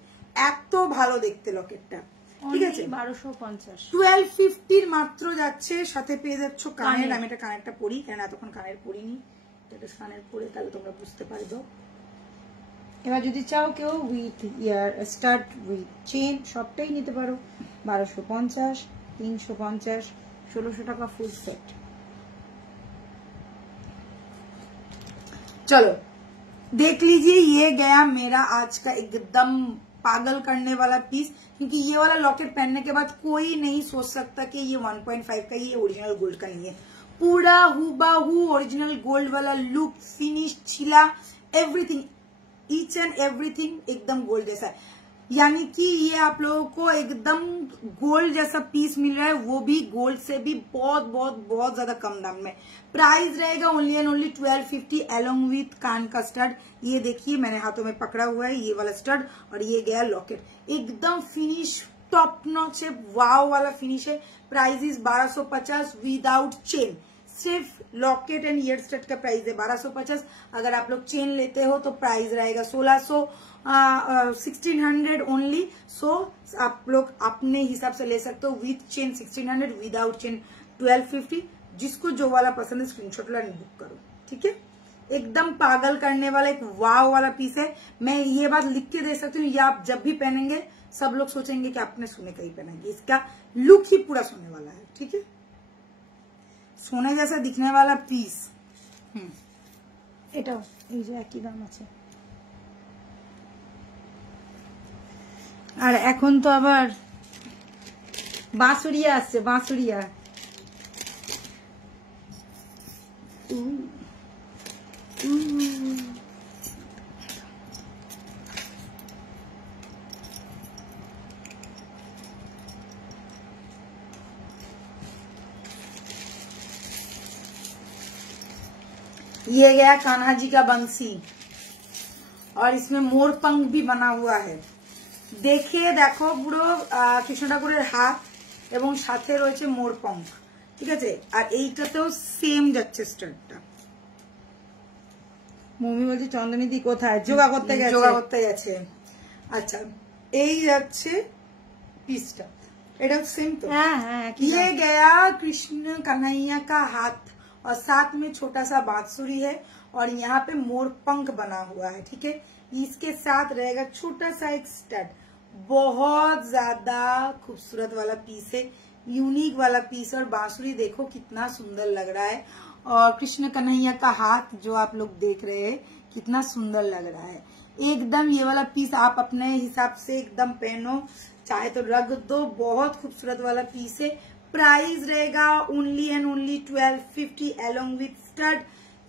এত ভালো দেখতে লকেটটা। ঠিক আছে, 1250 1250 মাত্র যাচ্ছে। সাথে পেয়ে যাচ্ছ কানের। আমি এটা কানেরটা পরি, কেন এতক্ষণ কানের পরিনি, এটা কানের পরে তাহলে তোমরা বুঝতে পারবে। এবার যদি চাও কেউ with year stud with chain সবটাই নিতে পারো। 1250, 350, 1600 টাকা ফুল সেট। चलो देख लीजिए, ये गया मेरा आज का एकदम पागल करने वाला पीस, क्योंकि ये वाला लॉकेट पहनने के बाद कोई नहीं सोच सकता कि ये 1.5 का, ये ओरिजिनल गोल्ड का नहीं है। पूरा हुबहू ओरिजिनल गोल्ड वाला लुक, फिनिश, छिला, एवरीथिंग, ईच एंड एवरीथिंग एकदम गोल्ड जैसा है। यानी कि ये आप लोगों को एकदम गोल्ड जैसा पीस मिल रहा है, वो भी गोल्ड से भी बहुत बहुत बहुत ज्यादा कम दाम में। प्राइस रहेगा only and only 1250 along with कान का स्टड। ये देखिए मैंने हाथों में पकड़ा हुआ है ये वाला स्टड, और ये गया लॉकेट। एकदम फिनिश टॉप नॉच है, वाव वाला फिनिश है। Price is 1250 without chain. सिर्फ लॉकेट एंड ईयर स्टड का प्राइस है 1250। अगर आप लोग चेन लेते हो तो प्राइस रहेगा 1600, 1600 ओनली। सो आप लोग अपने हिसाब से ले सकते हो, विथ चेन 1600, विदाउट चेन 1250। जिसको जो वाला पसंद है स्क्रीनशॉट ला बुक करो, ठीक है। एकदम पागल करने वाला एक वाव वाला पीस है। मैं ये बात लिख के दे सकती हूँ, ये आप जब भी पहनेंगे सब लोग सोचेंगे कि आपने सोने का ही पहनेंगे। इसका लुक ही पूरा सोने वाला है, ठीक है, सोने जैसा दिखने वाला पीस। এটাও এই যে একই দাম আছে। আর এখন তো আবার বাঁশুড়িয়া আসছে, বাঁশুড়িয়া। ये गया कान्हा जी का बंसी, और इसमें मोर पंख भी बना हुआ है। देखिए देखो পুরো কৃষ্ণ ঠাকুরের হাত এবং সাথে রয়েছে মোর পঙ্খ, ঠিক আছে। আর এইটাতেও সেম যাচ্ছে স্টারটা। মমি বলছে চন্দনীদি কোথায়, যোগা করতে গেছে, যোগা করতে গেছে। আচ্ছা এই যাচ্ছে পিসটা, এটা সেম তো। হ্যাঁ হ্যাঁ, ये गया कृष्ण कन्हैया का हाथ, और साथ में छोटा सा बांसुरी है, और यहाँ पे मोर पंख बना हुआ है, ठीक है। इसके साथ रहेगा छोटा सा एक स्टड। बहुत ज्यादा खूबसूरत वाला पीस है, यूनिक वाला पीस। और बांसुरी देखो कितना सुंदर लग रहा है, और कृष्ण कन्हैया का हाथ जो आप लोग देख रहे हैं कितना सुंदर लग रहा है। एकदम ये वाला पीस आप अपने हिसाब से एकदम पहनो, चाहे तो रख दो। बहुत खूबसूरत वाला पीस है। प्राइस रहेगा only and only 1250 along with stud.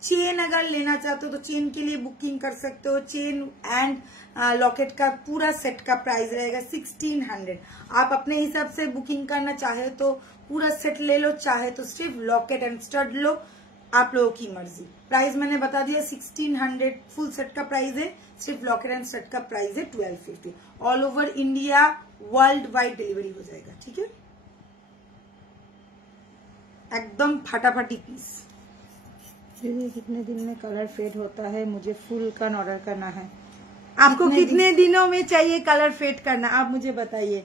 Chain अगर लेना चाहते हो तो चेन के लिए बुकिंग कर सकते हो। चेन एंड लॉकेट का पूरा सेट का प्राइस रहेगा 1600। आप अपने हिसाब से बुकिंग करना चाहे तो पूरा सेट ले लो, चाहे तो सिर्फ लॉकेट एंड स्टड लो, आप लोगों की मर्जी। प्राइस मैंने बता दिया 1600 फुल सेट का प्राइस है, सिर्फ लॉकेट एंड स्टड का प्राइस है 1250। All over India world wide delivery हो जाएगा, ठीक है। एकदम फटाफटी पीस। कितने दिन में कलर फेड होता है, मुझे फुल का ऑर्डर करना है। आपको कितने दिनों में चाहिए कलर फेड करना, आप मुझे बताइए।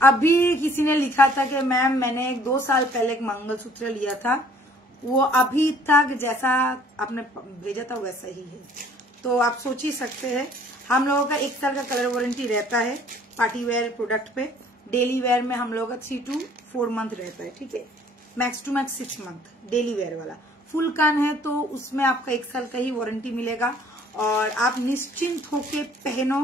अभी किसी ने लिखा था कि मैम मैंने 2 साल पहले एक मंगलसूत्र लिया था, वो अभी तक जैसा आपने भेजा था वैसा ही है। तो आप सोच ही सकते हैं, हम लोगों का 1 साल का कलर वारंटी रहता है पार्टी वेयर प्रोडक्ट पे। डेली वेयर में हम लोगों का 3 to 4 मंथ रहता है, ठीक है। Max to max 6 month daily wear वाला। फुल कान है तो उसमें आपका 1 साल का ही वारंटी मिलेगा, और आप निश्चिंत होके पहनो,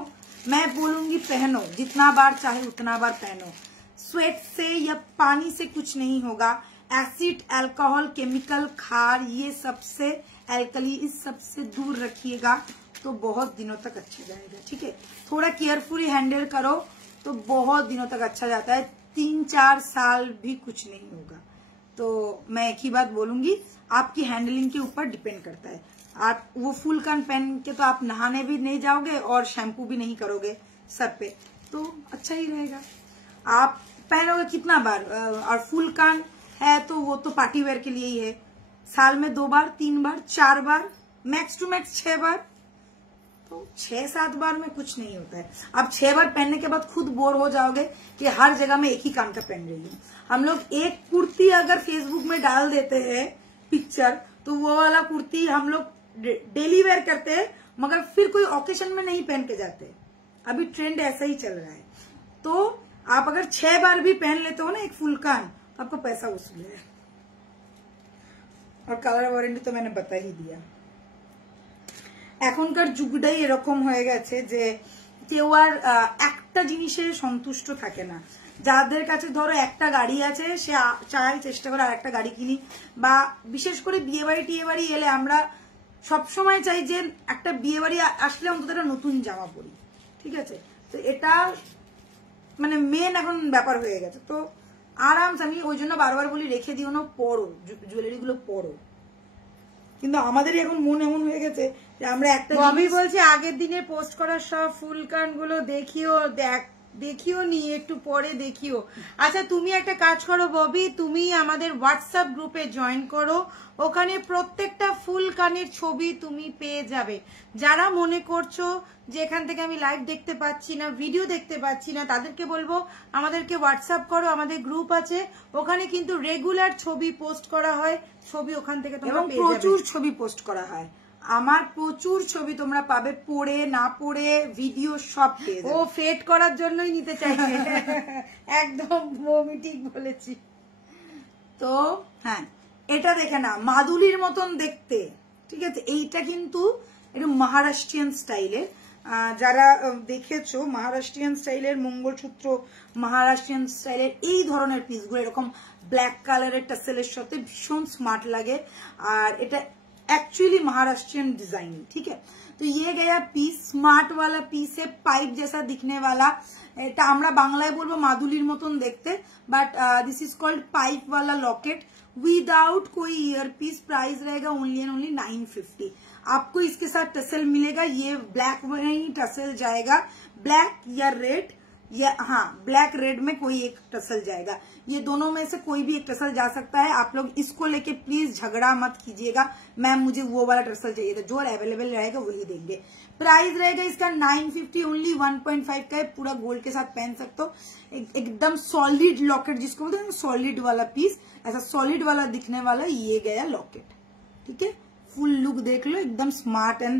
मैं बोलूंगी पहनो, जितना बार चाहे उतना बार पहनो। स्वेट से या पानी से कुछ नहीं होगा। एसिड, अल्कोहल, केमिकल, खार, ये सबसे एल्कली, इस सबसे दूर रखिएगा तो बहुत दिनों तक अच्छा जाएगा। ठीक है, थोड़ा केयरफुली हैंडल करो तो बहुत दिनों तक अच्छा जाता है, 3-4 साल भी कुछ नहीं होगा। तो मैं एक ही बात बोलूंगी, आपकी हैंडलिंग के ऊपर डिपेंड करता है। आप वो फुल कान पहन के तो आप नहाने भी नहीं जाओगे और शैम्पू भी नहीं करोगे सर पे, तो अच्छा ही रहेगा। आप पहनोगे कितना बार, और फुल कान है तो वो तो पार्टी वेयर के लिए ही है। साल में 2 बार, 3 बार, 4 बार, मैक्स टू मैक्स 6 बार, तो 6-7 बार में कुछ नहीं होता है। आप 6 बार पहनने के बाद खुद बोर हो जाओगे कि हर जगह में एक ही कान का पहन रही हूँ। हम लोग एक कुर्ती अगर फेसबुक में डाल देते हैं पिक्चर, तो वो वाला कुर्ती हम लोग डेली वेयर करते हैं, मगर फिर कोई ओकेशन में नहीं पहन के जाते। अभी ट्रेंड ऐसा ही चल रहा है। तो आप अगर 6 बार भी पहन लेते हो ना एक फुल कान, तो आपको पैसा वसूल है। और কালার ওয়ারেন্টি তো मैंने बता ही दिया। এখনকার যুগটাই এরকম হয়ে গেছে যে কেউ আর একটা জিনিসে সন্তুষ্ট থাকে না। যাদের কাছে ধরো একটা গাড়ি আছে, সে চায় চেষ্টা করে আরেকটা গাড়ি কিনি, বা বিশেষ করে বিয়ে বাড়ি টিয়ে বাড়ি এলে আমরা সবসময় চাই যে একটা বিয়ে বাড়ি আসলে অন্তত একটা নতুন জামা পরি। ঠিক আছে, তো এটা মানে মেন এখন ব্যাপার হয়ে গেছে। তো আরামসে আমি ওই জন্য বারবার বলি রেখে দিও না, পড়ো, জুয়েলারি গুলো পড়ো। কিন্তু আমাদেরই এখন মন এমন হয়ে গেছে যে আমরা একটা, আমি বলছি আগের দিনে পোস্ট করা সব ফুল কান গুলো দেখিও নি, একটু পরে দেখিও। আচ্ছা তুমি একটা কাজ করো ববি, তুমি আমাদের হোয়াটসঅ্যাপ গ্রুপে জয়েন করো, ওখানে প্রত্যেকটা ফুল কানের ছবি তুমি পেয়ে যাবে। যারা মনে করছো যে এখান থেকে আমি লাইভ দেখতে পাচ্ছি না, ভিডিও দেখতে পাচ্ছি না, তাদেরকে বলবো আমাদেরকে হোয়াটসঅ্যাপ করো, আমাদের গ্রুপ আছে, ওখানে কিন্তু রেগুলার ছবি পোস্ট করা হয়, ছবি ওখান থেকে তোমরা পেয়ে যাবে। প্রচুর ছবি পোস্ট করা হয়, আমার প্রচুর ছবি তোমরা পাবে, পড়ে না পড়ে ভিডিও সব পেয়ে যাবে। ও ফেট করার জন্যই নিতে চাইছে। একদম মমি ঠিক বলেছি। তো হ্যাঁ, এটা দেখে না মাদুলির মতন দেখতে। ঠিক আছে, এইটা কিন্তু একটু মহারাষ্ট্রিয়ান স্টাইলের। যারা দেখেছো মহারাষ্ট্রিয়ান স্টাইলের মঙ্গলসূত্র, মহারাষ্ট্রিয়ান স্টাইলের এই ধরনের পিসগুলো এরকম ব্ল্যাক কালারের টাসেলের সাথে ভীষণ স্মার্ট লাগে। আর এটা एक्चुअली महाराष्ट्रियन डिजाइन। ठीक है, तो ये गया पीस, स्मार्ट वाला पीस है, पाइप जैसा दिखने वाला। এটা আমরা বাংলায় বলবো মাদুলির মতন দেখতে, but this is called pipe वाला लॉकेट विदाउट कोई ईयर पीस। प्राइस रहेगा ओनली एंड ओनली 950। आपको इसके साथ टसल मिलेगा, ये ब्लैक में ही टसल जाएगा, ब्लैक या रेड, या हाँ ब्लैक रेड में कोई एक टसल जाएगा। ये दोनों में से कोई भी एक टसल जा सकता है। आप लोग इसको लेके प्लीज झगड़ा मत कीजिएगा, मैम मुझे वो वाला टसल चाहिए था। जो अवेलेबल रहेगा वही देंगे। प्राइस रहेगा इसका 950, ओनली 1.5 का है। पूरा गोल्ड के साथ पहन सकते हो, एकदम सॉलिड लॉकेट जिसको बोलते हैं, सॉलिड वाला पीस, ऐसा सॉलिड वाला दिखने वाला ये गया लॉकेट। ठीक है, फुल लुक देख लो, एकदम स्मार्ट एंड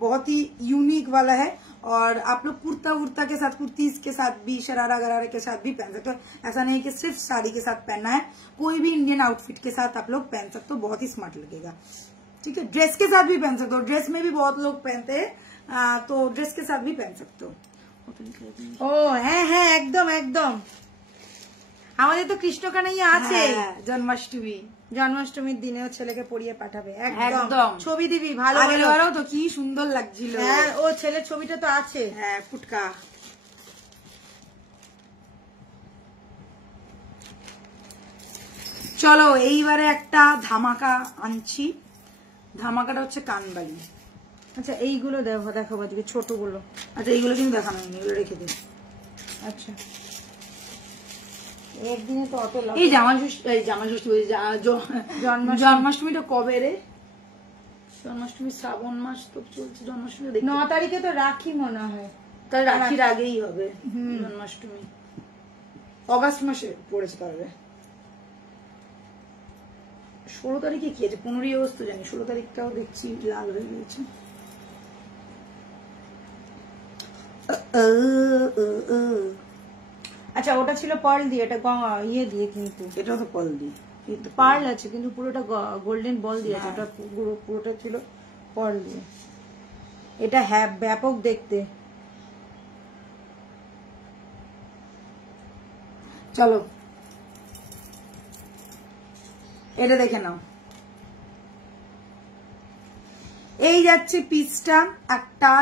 बहुत ही यूनिक वाला है। और आप लोग कुर्ता वुर्ता के साथ, कुर्तीज के साथ भी, शरारा गरारे के साथ भी पहन सकते हो। ऐसा नहीं कि सिर्फ साड़ी के साथ पहनना है, कोई भी इंडियन आउटफिट के साथ आप लोग पहन सकते हो, बहुत ही स्मार्ट लगेगा। ठीक है, ड्रेस के साथ भी पहन सकते हो, ड्रेस में भी बहुत लोग पहनते हैं, तो ड्रेस के साथ भी पहन सकते हो। ও হ্যাঁ হ্যাঁ একদম একদম। আমাদের তো কৃষ্ণ কানাইয়া আছে, জন্মাষ্টমী, জন্মাষ্টমীর দিনেও ছেলেকে পরিয়ে পাঠাবে। একদম ছবি দিবি ভালো ভালো, তো কি সুন্দর লাগছিল। হ্যাঁ, ও ছেলের ছবিটা তো আছে। হ্যাঁ, ফুটকা। চলো এইবারে একটা ধামাকা আনছি। ধামাকাটা হচ্ছে কানবালি। আচ্ছা এইগুলো দেখাবো আজকে, ছোটগুলো। আচ্ছা এইগুলো কিন্তু দেখানো হয়নি, এগুলো রেখে দিন। আচ্ছা একদিনে তো অত এই জন্মাষ্টমীটা কবে রে? জন্মাষ্টমী শ্রাবণ মাস তো চলছে, জন্মাষ্টমী 9 তারিখে তো রাখি মনে হয়, তাই রাখির আগেই হবে জন্মাষ্টমী। অগাস্ট মাসে পড়েছে, তাহলে 16 তারিখে কি আছে? 15ই আগস্ট তো জানি, 16 তারিখটাও দেখছি লাল হয়ে গেছে। আচ্ছা ওটা ছিল পার্ল দিয়ে, এটা ইয়ে দিয়ে, কিন্তু এটাও তো পার্ল দিয়ে, পার্ল আছে কিন্তু পুরোটা গোল্ডেন বল দিয়ে আছে, ওটা পুরোটা ছিল পার্ল দিয়ে। এটা হ্যাঁ ব্যাপক দেখতে। চলো এটা দেখে নাও। এই যাচ্ছে পিসটা, একটা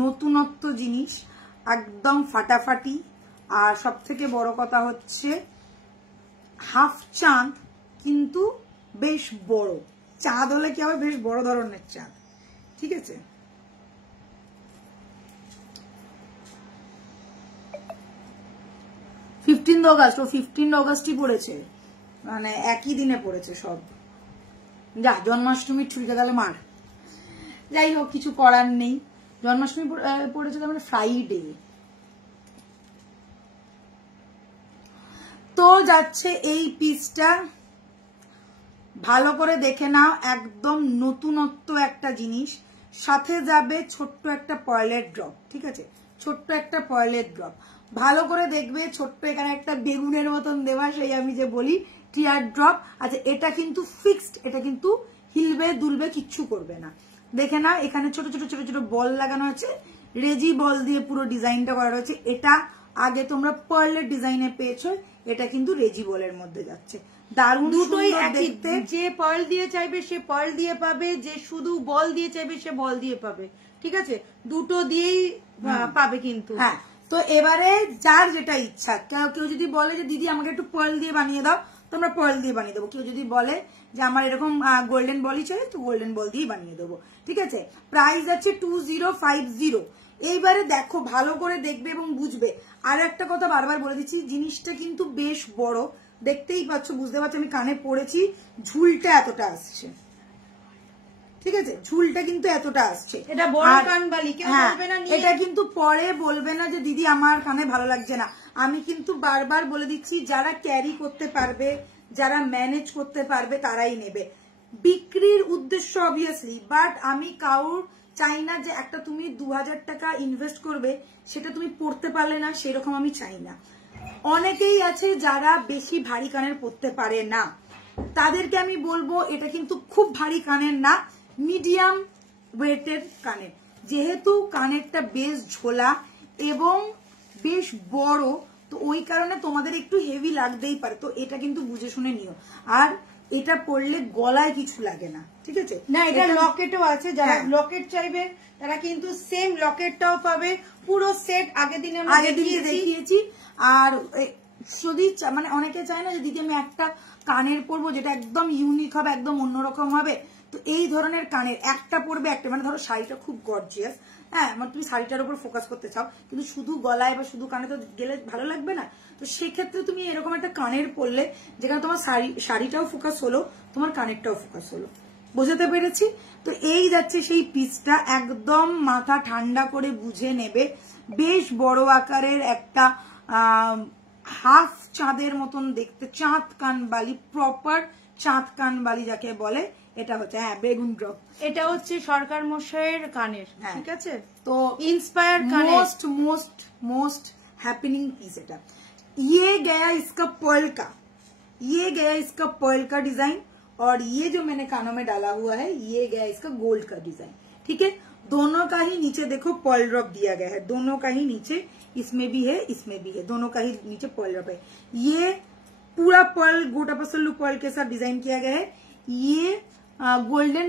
নতুনত্ব জিনিস, একদম ফাটাফাটি। আর সব থেকে বড় কথা হচ্ছে হাফ চাঁদ, কিন্তু বেশ বড় চাঁদ হলে কি হবে, বেশ বড় ধরনের চাঁদ, ঠিক আছে। অগাস্ট, ও 15 অগাস্টই পড়েছে, মানে একই দিনে পড়েছে সব। যা জন্মাষ্টমীর ছুটিটা তাহলে মার, যাই হোক কিছু করার নেই। জন্মাষ্টমী পড়েছে তার মানে ফ্রাইডে। তো যাচ্ছে এই পিসটা, ভালো করে দেখে নাও, একদম নতুনত্ব একটা জিনিস। সাথে যাবে ছোট্ট একটা পয়েলের ড্রপ, ঠিক আছে, ছোট্ট একটা পয়েলের ড্রপ। ভালো করে দেখবে, ছোট্ট এখানে একটা বেগুনের মতন দেওয়া, সেই আমি যে বলি টিয়ার ড্রপ। আচ্ছা এটা কিন্তু ফিক্সড, এটা কিন্তু হিলবে দুলবে কিচ্ছু করবে না। দেখে না এখানে ছোট ছোট ছোট ছোট বল লাগানো আছে, রেজি বল দিয়ে পুরো ডিজাইনটা করা রয়েছে। এটা আগে তোমরা পার্লের ডিজাইনে পেয়েছো, এটা কিন্তু রেজি বলের মধ্যে যাচ্ছে। দারুণ দুটোই দেখতে, যে পার্ল দিয়ে চাইবে সে পার্ল দিয়ে পাবে, যে শুধু বল দিয়ে চাইবে সে বল দিয়ে পাবে, ঠিক আছে, দুটো দিয়েই পাবে কিন্তু। হ্যাঁ, তো এবারে যার যেটা ইচ্ছা, কেউ যদি বলে যে দিদি আমাকে একটু পার্ল দিয়ে বানিয়ে দাও, তোমরা পার্ল দিয়ে বানিয়ে দেবো। কেউ যদি বলে যে আমার এরকম গোল্ডেন বলই চাই, তো গোল্ডেন বল দিয়ে বানিয়ে দেবো, ঠিক আছে। প্রাইস আছে 2050। এইবারে দেখো, ভালো করে দেখবে এবং বুঝবে। আর একটা কথা বারবার বলে দিচ্ছি, জিনিসটা কিন্তু বেশ বড়, দেখতেই পাচ্ছ, বুঝতে পারছো, আমি কানে পড়েছি, ঝুলটা এতটা আসছে, ঠিক আছে, ঝুলটা কিন্তু এতটা আসছে। এটা বড় কানবালি, কেউ বলবে না নিয়ে, এটা কিন্তু পরে বলবে না যে দিদি আমার কানে ভালো লাগছে না। আমি কিন্তু বারবার বলে দিচ্ছি, যারা ক্যারি করতে পারবে, যারা ম্যানেজ করতে পারবে তারাই নেবে। বিক্রির উদ্দেশ্য অবভিয়াসলি, বাট আমি কাউর চাই না যে একটা তুমি 2000 টাকা ইনভেস্ট করবে, সেটা তুমি পড়তে পারলে না, সেরকম আমি চাই না। অনেকেই আছে যারা বেশি ভারী কানের পড়তে পারে না, তাদেরকে আমি বলবো এটা কিন্তু খুব ভারী কানের না, মিডিয়াম ওয়েটের কানের। যেহেতু কানেরটা বেশ ঝোলা এবং বেশ বড়, তো ওই কারণে তোমাদের একটু হেভি লাগতেই পারে, তো এটা কিন্তু বুঝে শুনে নিও। আর এটা পরলে গলায় কিছু লাগে না, ঠিক আছে। না, এটা লকেটও আছে, যারা লকেট চাইবে তারা কিন্তু সেম লকেটটাও পাবে, পুরো সেট আগের দিনে দেখিয়েছি। আর যদি মানে অনেকে চায় না যে দিদি আমি একটা কানের পরবো যেটা একদম ইউনিক হবে, একদম অন্যরকম হবে, তো এই ধরনের কানের একটা পরবে, একটা মানে ধরো শাড়িটা খুব গর্জিয়াস, হ্যাঁ, মানে তুমি শাড়িটার উপর ফোকাস করতে চাও, কিন্তু শুধু গলায় বা শুধু কানে তো গেলে ভালো লাগবে না, তো সেক্ষেত্রে তুমি এরকম একটা কানের পরলে যেখানে তোমার শাড়িটাও ফোকাস হলো, তোমার কানেরটাও ফোকাস হলো। বোঝাতে পেরেছি? তো এই যাচ্ছে সেই পিসটা, একদম মাথা ঠান্ডা করে বুঝে নেবে। বেশ বড় আকারের একটা হাফ চাঁদের মতন দেখতে, চাঁদ কানবালি, প্রপার চাঁদ কানবালি যাকে বলে, এটা হচ্ছে হ্যাঁ বেগুন ড্রপ। এটা হচ্ছে সরকার মশাইয়ের কানের, ঠিক আছে, তো इंस्पायर कानेर, मोस्ट हैपनिंग पीस এটা। ये गया इसका पर्ल का डिजाइन, और ये जो मैंने कानों में डाला हुआ है ये गया इसका गोल्ड का डिजाइन, ठीक है। दोनों का ही नीचे देखो पर्ल ड्रॉप दिया गया है, दोनों का ही नीचे, इसमें भी है इसमें भी है, दोनों का ही नीचे पर्ल ड्रॉप है। ये पूरा पर्ल गोटा पसल्लू पर्ल के साथ डिजाइन किया गया है, ये गोल्डन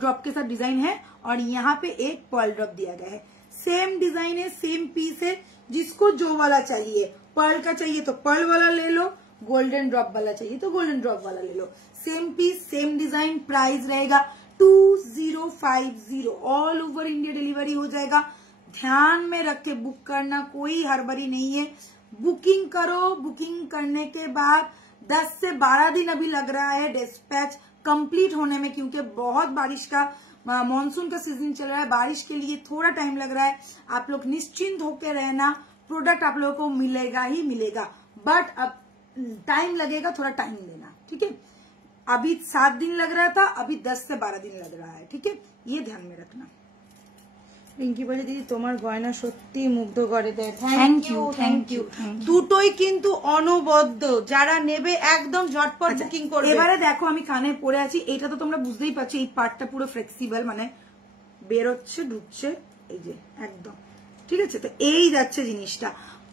ड्रॉप के साथ डिजाइन है, और यहाँ पे एक पर्ल ड्रॉप दिया गया है। सेम डिजाइन है, सेम पीस है, जिसको जो वाला चाहिए, पर्ल का चाहिए तो पर्ल वाला ले लो, गोल्डन ड्रॉप वाला चाहिए तो गोल्डन ड्रॉप वाला ले लो। Same piece same design, price रहेगा 2050, ऑल ओवर इंडिया डिलीवरी हो जाएगा। ध्यान में रख के बुक करना, कोई हड़बड़ी नहीं है, बुकिंग करो, बुकिंग करने के बाद 10 से 12 दिन अभी लग रहा है डिस्पैच कंप्लीट होने में, क्योंकि बहुत बारिश का मॉनसून का सीजन चल रहा है, बारिश के लिए थोड़ा टाइम लग रहा है। आप लोग निश्चिंत होकर रहना, प्रोडक्ट आप लोगों को मिलेगा ही मिलेगा, बट अब टाइम लगेगा, थोड़ा टाइम देना, ठीक है। अभी 7 दिन लग रहा था, अभी 10 से 12 दिन लग रहा है, ठीक है, ये ध्यान में रखना। রিঙ্কি বলে দিদি তোমার গয়না সত্যি মুগ্ধ করে দেয়, থ্যাংক ইউ। দুটোই কিন্তু অনবদ্য, যারা নেবে একদম ঝটপট বুকিং করবে। এবারে দেখো আমি কানে পরে আছি, এটা তো তোমরা বুঝতেই পারছো, এই পার্টটা পুরো ফ্লেক্সিবল, মানে বেরোচ্ছে ঢুকছে, এই যে একদম, ঠিক আছে। তো এই যাচ্ছে জিনিসটা,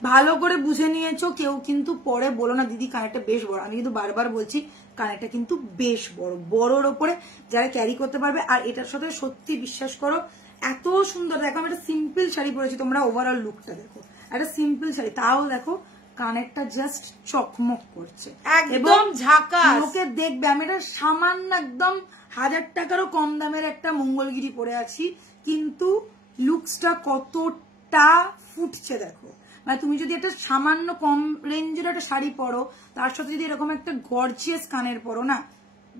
ভালো করে বুঝে নিয়েছো, কেউ কিন্তু পরে বলো না দিদি কানেরটা বেশ বড়। আমি কিন্তু বারবার বলছি কানেরটা কিন্তু বেশ বড়, বড়োর ওপরে যারা ক্যারি করতে পারবে। আর এটার সাথে সত্যি বিশ্বাস করো এত সুন্দর। দেখো আমি একটা সিম্পল শাড়ি পরেছি, তোমরা ওভারঅল লুকটা দেখো, একটা সিম্পল শাড়ি, তাও দেখো কানেরটা জাস্ট চকমক করছে, একদম ঝাকাস। লোকে দেখবে আমি এটা সামান্য একদম 1000 টাকারও কম দামের একটা মঙ্গলগিরি পরে আছি, কিন্তু লুকসটা কতটা ফুটছে দেখো। মানে তুমি যদি একটা সামান্য কম রেঞ্জের একটা শাড়ি পরো, তার সাথে যদি এরকম একটা গর্জিয়াস কানের পরো না,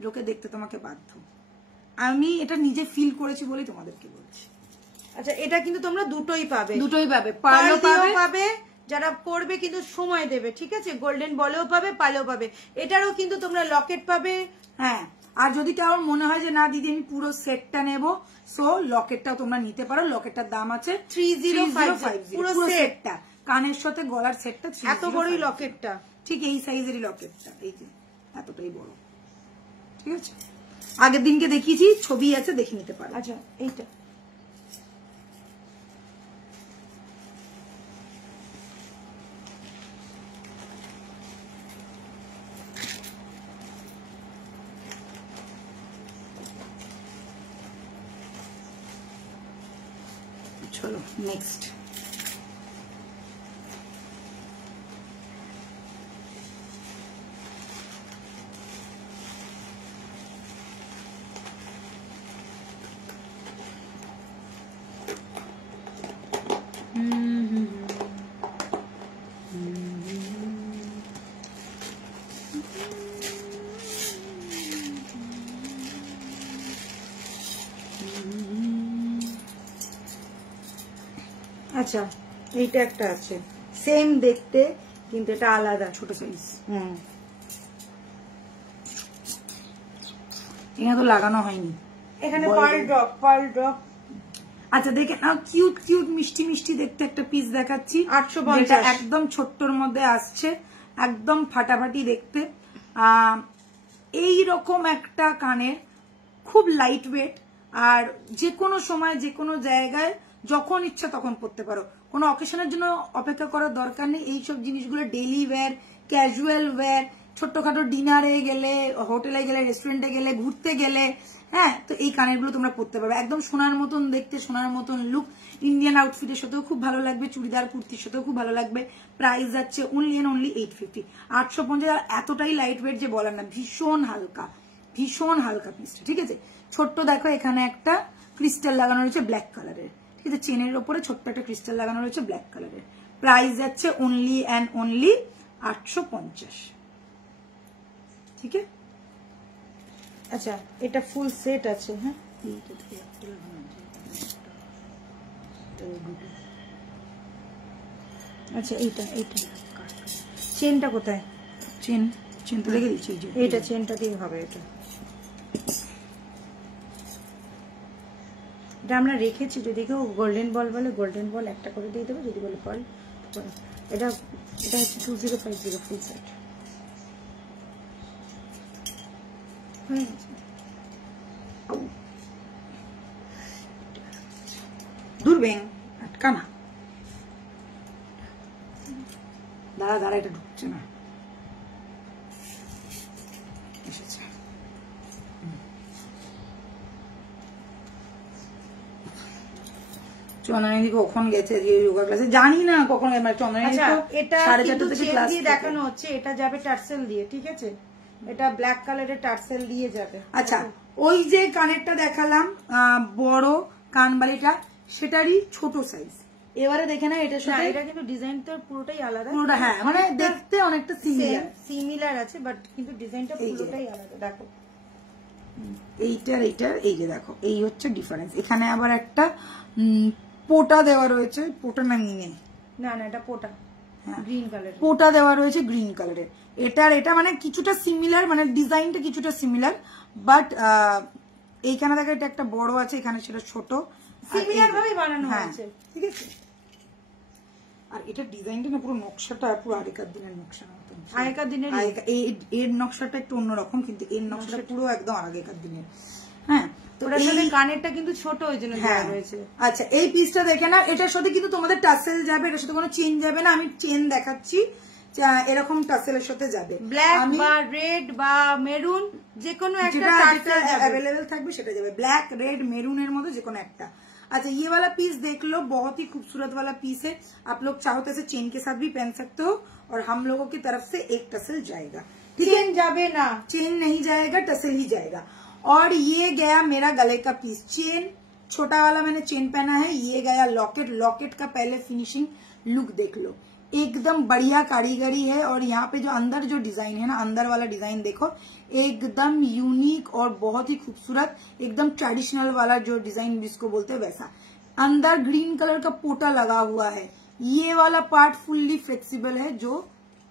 লোকে দেখতে তোমাকে বাধ্য। আমি এটা নিজে ফিল করেছি বলেই তোমাদেরকে বলছি। আচ্ছা, এটা কিন্তু তোমরা দুটোই পাবে, দুটোই পাবে, পার্লও পাবে, যারা পরবে কিন্তু সময় দেবে, ঠিক আছে, গোল্ডেন বলেও পাবে, পার্লও পাবে। এটারও কিন্তু তোমরা লকেট পাবে। হ্যাঁ, আর যদি কারোর মনে হয় যে না দিদি আমি পুরো সেটটা নেব, সো লকেটটাও তোমরা নিতে পারো। লকেটটার দাম আছে 3050, পুরো সেটটা, কানের সাথে গলার সেটটা। এত বড়ই লকেটটা, ঠিক এই সাইজেরই লকেটটা, এই যে এতটাই বড়, ঠিক আছে। আগের দিনকে দেখিয়েছি, ছবি আছে, দেখে নিতে পারো। আচ্ছা, এইটা চলো নেক্সট। আচ্ছা, এইটা একটা আছে সেম দেখতে, কিন্তু এটা আলাদা, ছোট সাইজ। এখানে তো লাগানো হয়নি, এখানে পার্ল ড্রপ। আচ্ছা দেখে নাও, কিউট কিউট মিষ্টি মিষ্টি দেখতে একটা পিস দেখাচ্ছি, 850, একদম ছোট্টর মধ্যে আসছে, একদম ফাটাফাটি দেখতে। এই রকম একটা কানের, খুব লাইট ওয়েট, আর যে কোনো সময় যে কোনো জায়গায় যখন ইচ্ছা তখন পরতে পারো, কোনো অকেশনের জন্য অপেক্ষা করার দরকার নেই। এইসব জিনিসগুলো ডেইলি ওয়্যার, ক্যাজুয়াল ওয়্যার, ছোট্টখাটো ডিনারে গেলে, হোটেলে গেলে, রেস্টুরেন্টে গেলে, ঘুরতে গেলে, হ্যাঁ, তো এই কানেরগুলো তোমরা পরতে পারবে। একদম সোনার মতন দেখতে, সোনার মতন লুক, ইন্ডিয়ান আউটফিটের সাথেও খুব ভালো লাগবে, চুড়িদার কুর্তির সাথেও খুব ভালো লাগবে। প্রাইস যাচ্ছে অনলি 850, 850। আর এতটাই লাইট ওয়েট যে বলার না, ভীষণ হালকা, ভীষণ হালকা পিসটা, ঠিক আছে। ছোট্ট দেখো এখানে একটা ক্রিস্টাল লাগানো রয়েছে ব্ল্যাক কালারের, ঠিক আছে, চেনের ওপরে ছোট্ট একটা ক্রিস্টাল লাগানো রয়েছে ব্ল্যাক কালারের। প্রাইস যাচ্ছে অনলি অ্যান্ড অনলি 850, ঠিক আছে। আচ্ছা, এটা ফুল সেট আছে। হ্যাঁ, আচ্ছা, এইটা চেনটা কোথায়? চেন তো রেখে দিচ্ছি, এইটা চেনটা দিয়ে হবে। এটা আমরা রেখেছি, যদি কেউ গোল্ডেন বল বলে গোল্ডেন বল একটা করে দিয়ে দেবো, যদি বলে পার্ল। এটা হচ্ছে 2050 ফুল সেট। দূরবেন আটকা না, দাঁড়া এটা ঢুকছে না, এসেছে। চন্দনী কখন গেছে যোগা ক্লাসে জানি না, কখন চন্দনী এটা 4:30 থেকে ক্লাস দেখানো হচ্ছে। এটা যাবে টার্সেল দিয়ে, ঠিক আছে, এটা ব্ল্যাক কালারের টার্সেল দিয়ে যাবে। আচ্ছা, ওই যে কানেরটা দেখালাম বড় কানবালিটা, সেটারই ছোট সাইজ। এবারে দেখে না এটার সাথে, এটা কিন্তু ডিজাইনটা পুরোটাই আলাদা, পুরোটা, হ্যাঁ, মানে দেখতে অনেকটা সিমিলার আছে, বাট কিন্তু ডিজাইনটা পুরোটাই আলাদা। দেখো এইটার এই যে দেখো, এই হচ্ছে ডিফারেন্স। এখানে আবার একটা পোটা দেওয়া রয়েছে, পোটা না নিয়ে না, এটা পোটা, গ্রিন কালার পোটা দেওয়া রয়েছে গ্রিন কালারের। এটা মানে কিছুটা সিমিলার, মানে ডিজাইনটা কিছুটা সিমিলার, বাট এইখানে দেখো এটা একটা বড় আছে, এখানে সেটা ছোট, সিমিলার ভাবে বানানো হয়েছে, ঠিক আছে। আর এটা ডিজাইনটা না পুরো নকশাটা পুরো আগেকার দিনের নকশার মতন, আগেকার দিনের এর নকশাটা একটু অন্যরকম, কিন্তু এর নকশাটা পুরো একদম আগেকার দিনের। হ্যাঁ, তো এই কানেরটা কিন্তু ছোট ওই জন্য দেওয়া রয়েছে। আচ্ছা এই পিসটা দেখে না, এটার সাথে কিন্তু তোমাদের টাসেল যাবে, এটার সাথে কোনো চেন যাবে না। আমি চেন দেখাচ্ছি, এরকম টাসেলের সাথে যাবে, ব্ল্যাক বা রেড বা মেরুন যে কোনো একটা अवेलेबल থাকবে সেটা যাবে, ব্ল্যাক রেড মেরুনের মধ্যে যে কোনো একটা। अच्छा ये वाला पीस देख लो, बहुत ही खूबसूरत वाला पीस है। आप लोग चाहो तो ऐसे चेन के साथ भी पहन सकते हो और हम लोगों की तरफ से एक टसल जाएगा। चेन जाबे ना, चेन नहीं जाएगा, टसल ही जाएगा। और ये गया मेरा गले का पीस, चेन छोटा वाला मैंने चेन पहना है। ये गया लॉकेट, लॉकेट का पहले फिनिशिंग लुक देख लो, एकदम बढ़िया कारीगरी है। और यहाँ पे जो अंदर जो डिजाइन है ना, अंदर वाला डिजाइन देखो, एकदम यूनिक और बहुत ही खूबसूरत, एकदम ट्रेडिशनल वाला जो डिजाइन जिसको बोलते हैं वैसा। अंदर ग्रीन कलर का पोटा लगा हुआ है, ये वाला पार्ट फुल्ली फ्लेक्सिबल है जो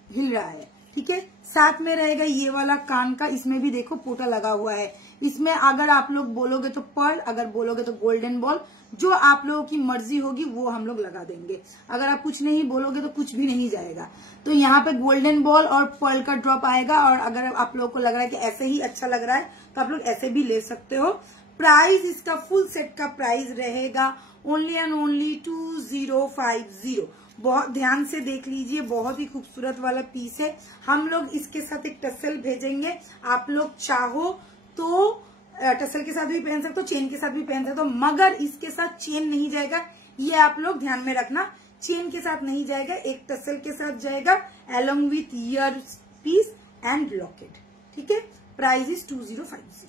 हिल रहा है, ठीक है। साथ में रहेगा ये वाला कान का, इसमें भी देखो पोटा लगा हुआ है। इसमें अगर आप लोग बोलोगे तो पर्ल, अगर बोलोगे तो गोल्डन बॉल, जो आप लोगों की मर्जी होगी वो हम लोग लगा देंगे। अगर आप कुछ नहीं बोलोगे तो कुछ भी नहीं जाएगा। तो यहाँ पे गोल्डन बॉल और पर्ल का ड्रॉप आएगा। और अगर आप लोगों को लग रहा है कि ऐसे ही अच्छा लग रहा है तो आप लोग ऐसे भी ले सकते हो। प्राइस इसका फुल सेट का प्राइस रहेगा ओनली एंड ओनली 2050। बहुत ध्यान से देख लीजिए, बहुत ही खूबसूरत वाला पीस है। हम लोग इसके साथ एक टसल भेजेंगे, आप लोग चाहो तो टसल के साथ भी पहन सकते हो, चेन के साथ भी पहन सकते हो, मगर इसके साथ चेन नहीं जाएगा, ये आप लोग ध्यान में रखना। चेन के साथ नहीं जाएगा, एक टसल के साथ जाएगा along with ear piece and locket, ठीक है। Price is 2050।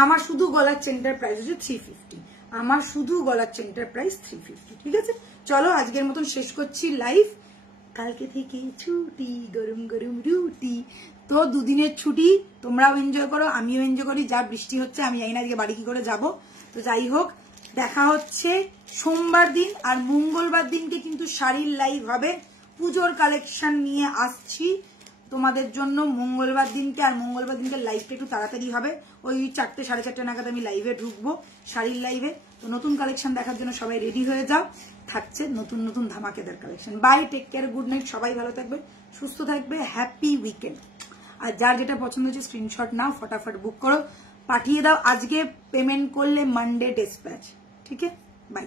আমার শুধু গলার চেনটার প্রাইস হচ্ছে 350, আমার শুধু গলার চেনটার প্রাইস 350, ঠিক আছে। চলো আজকের মতন শেষ করছি লাইভ। কালকে থেকে ছুটি, গরম গরম রুটি, তো দুদিনের ছুটি, তোমরাও এনজয় করো, আমিও এনজয় করি। যা বৃষ্টি হচ্ছে আমি জানি না আজকে বাড়ি কি করে যাব। তো যাই হোক, দেখা হচ্ছে সোমবার দিন, আর মঙ্গলবার দিনকে কিন্তু শাড়ির লাইভ হবে। পুজোর কালেকশন নিয়ে আসছি তোমাদের জন্য মঙ্গলবার দিনকে। আর মঙ্গলবার দিনকে লাইভটা একটু তাড়াতাড়ি হবে, ওই 4টে 4:30 নাগাদ আমি লাইভে ঢুকবো, শাড়ির লাইভে। তো নতুন কালেকশন দেখার জন্য সবাই রেডি হয়ে যাও, থাকছে নতুন নতুন ধামাকেদার collection. Bye, take care, good night, সবাই ভালো থাকবে, সুস্থ থাকবে, হ্যাপি উইকেন্ড। আর যার যেটা পছন্দ হচ্ছে স্ক্রিনশট নাও, ফটাফট বুক করো, পাঠিয়ে দাও। আজকে পেমেন্ট করলে মানডে ডিসপ্যাচ, ঠিক আছে। বাই।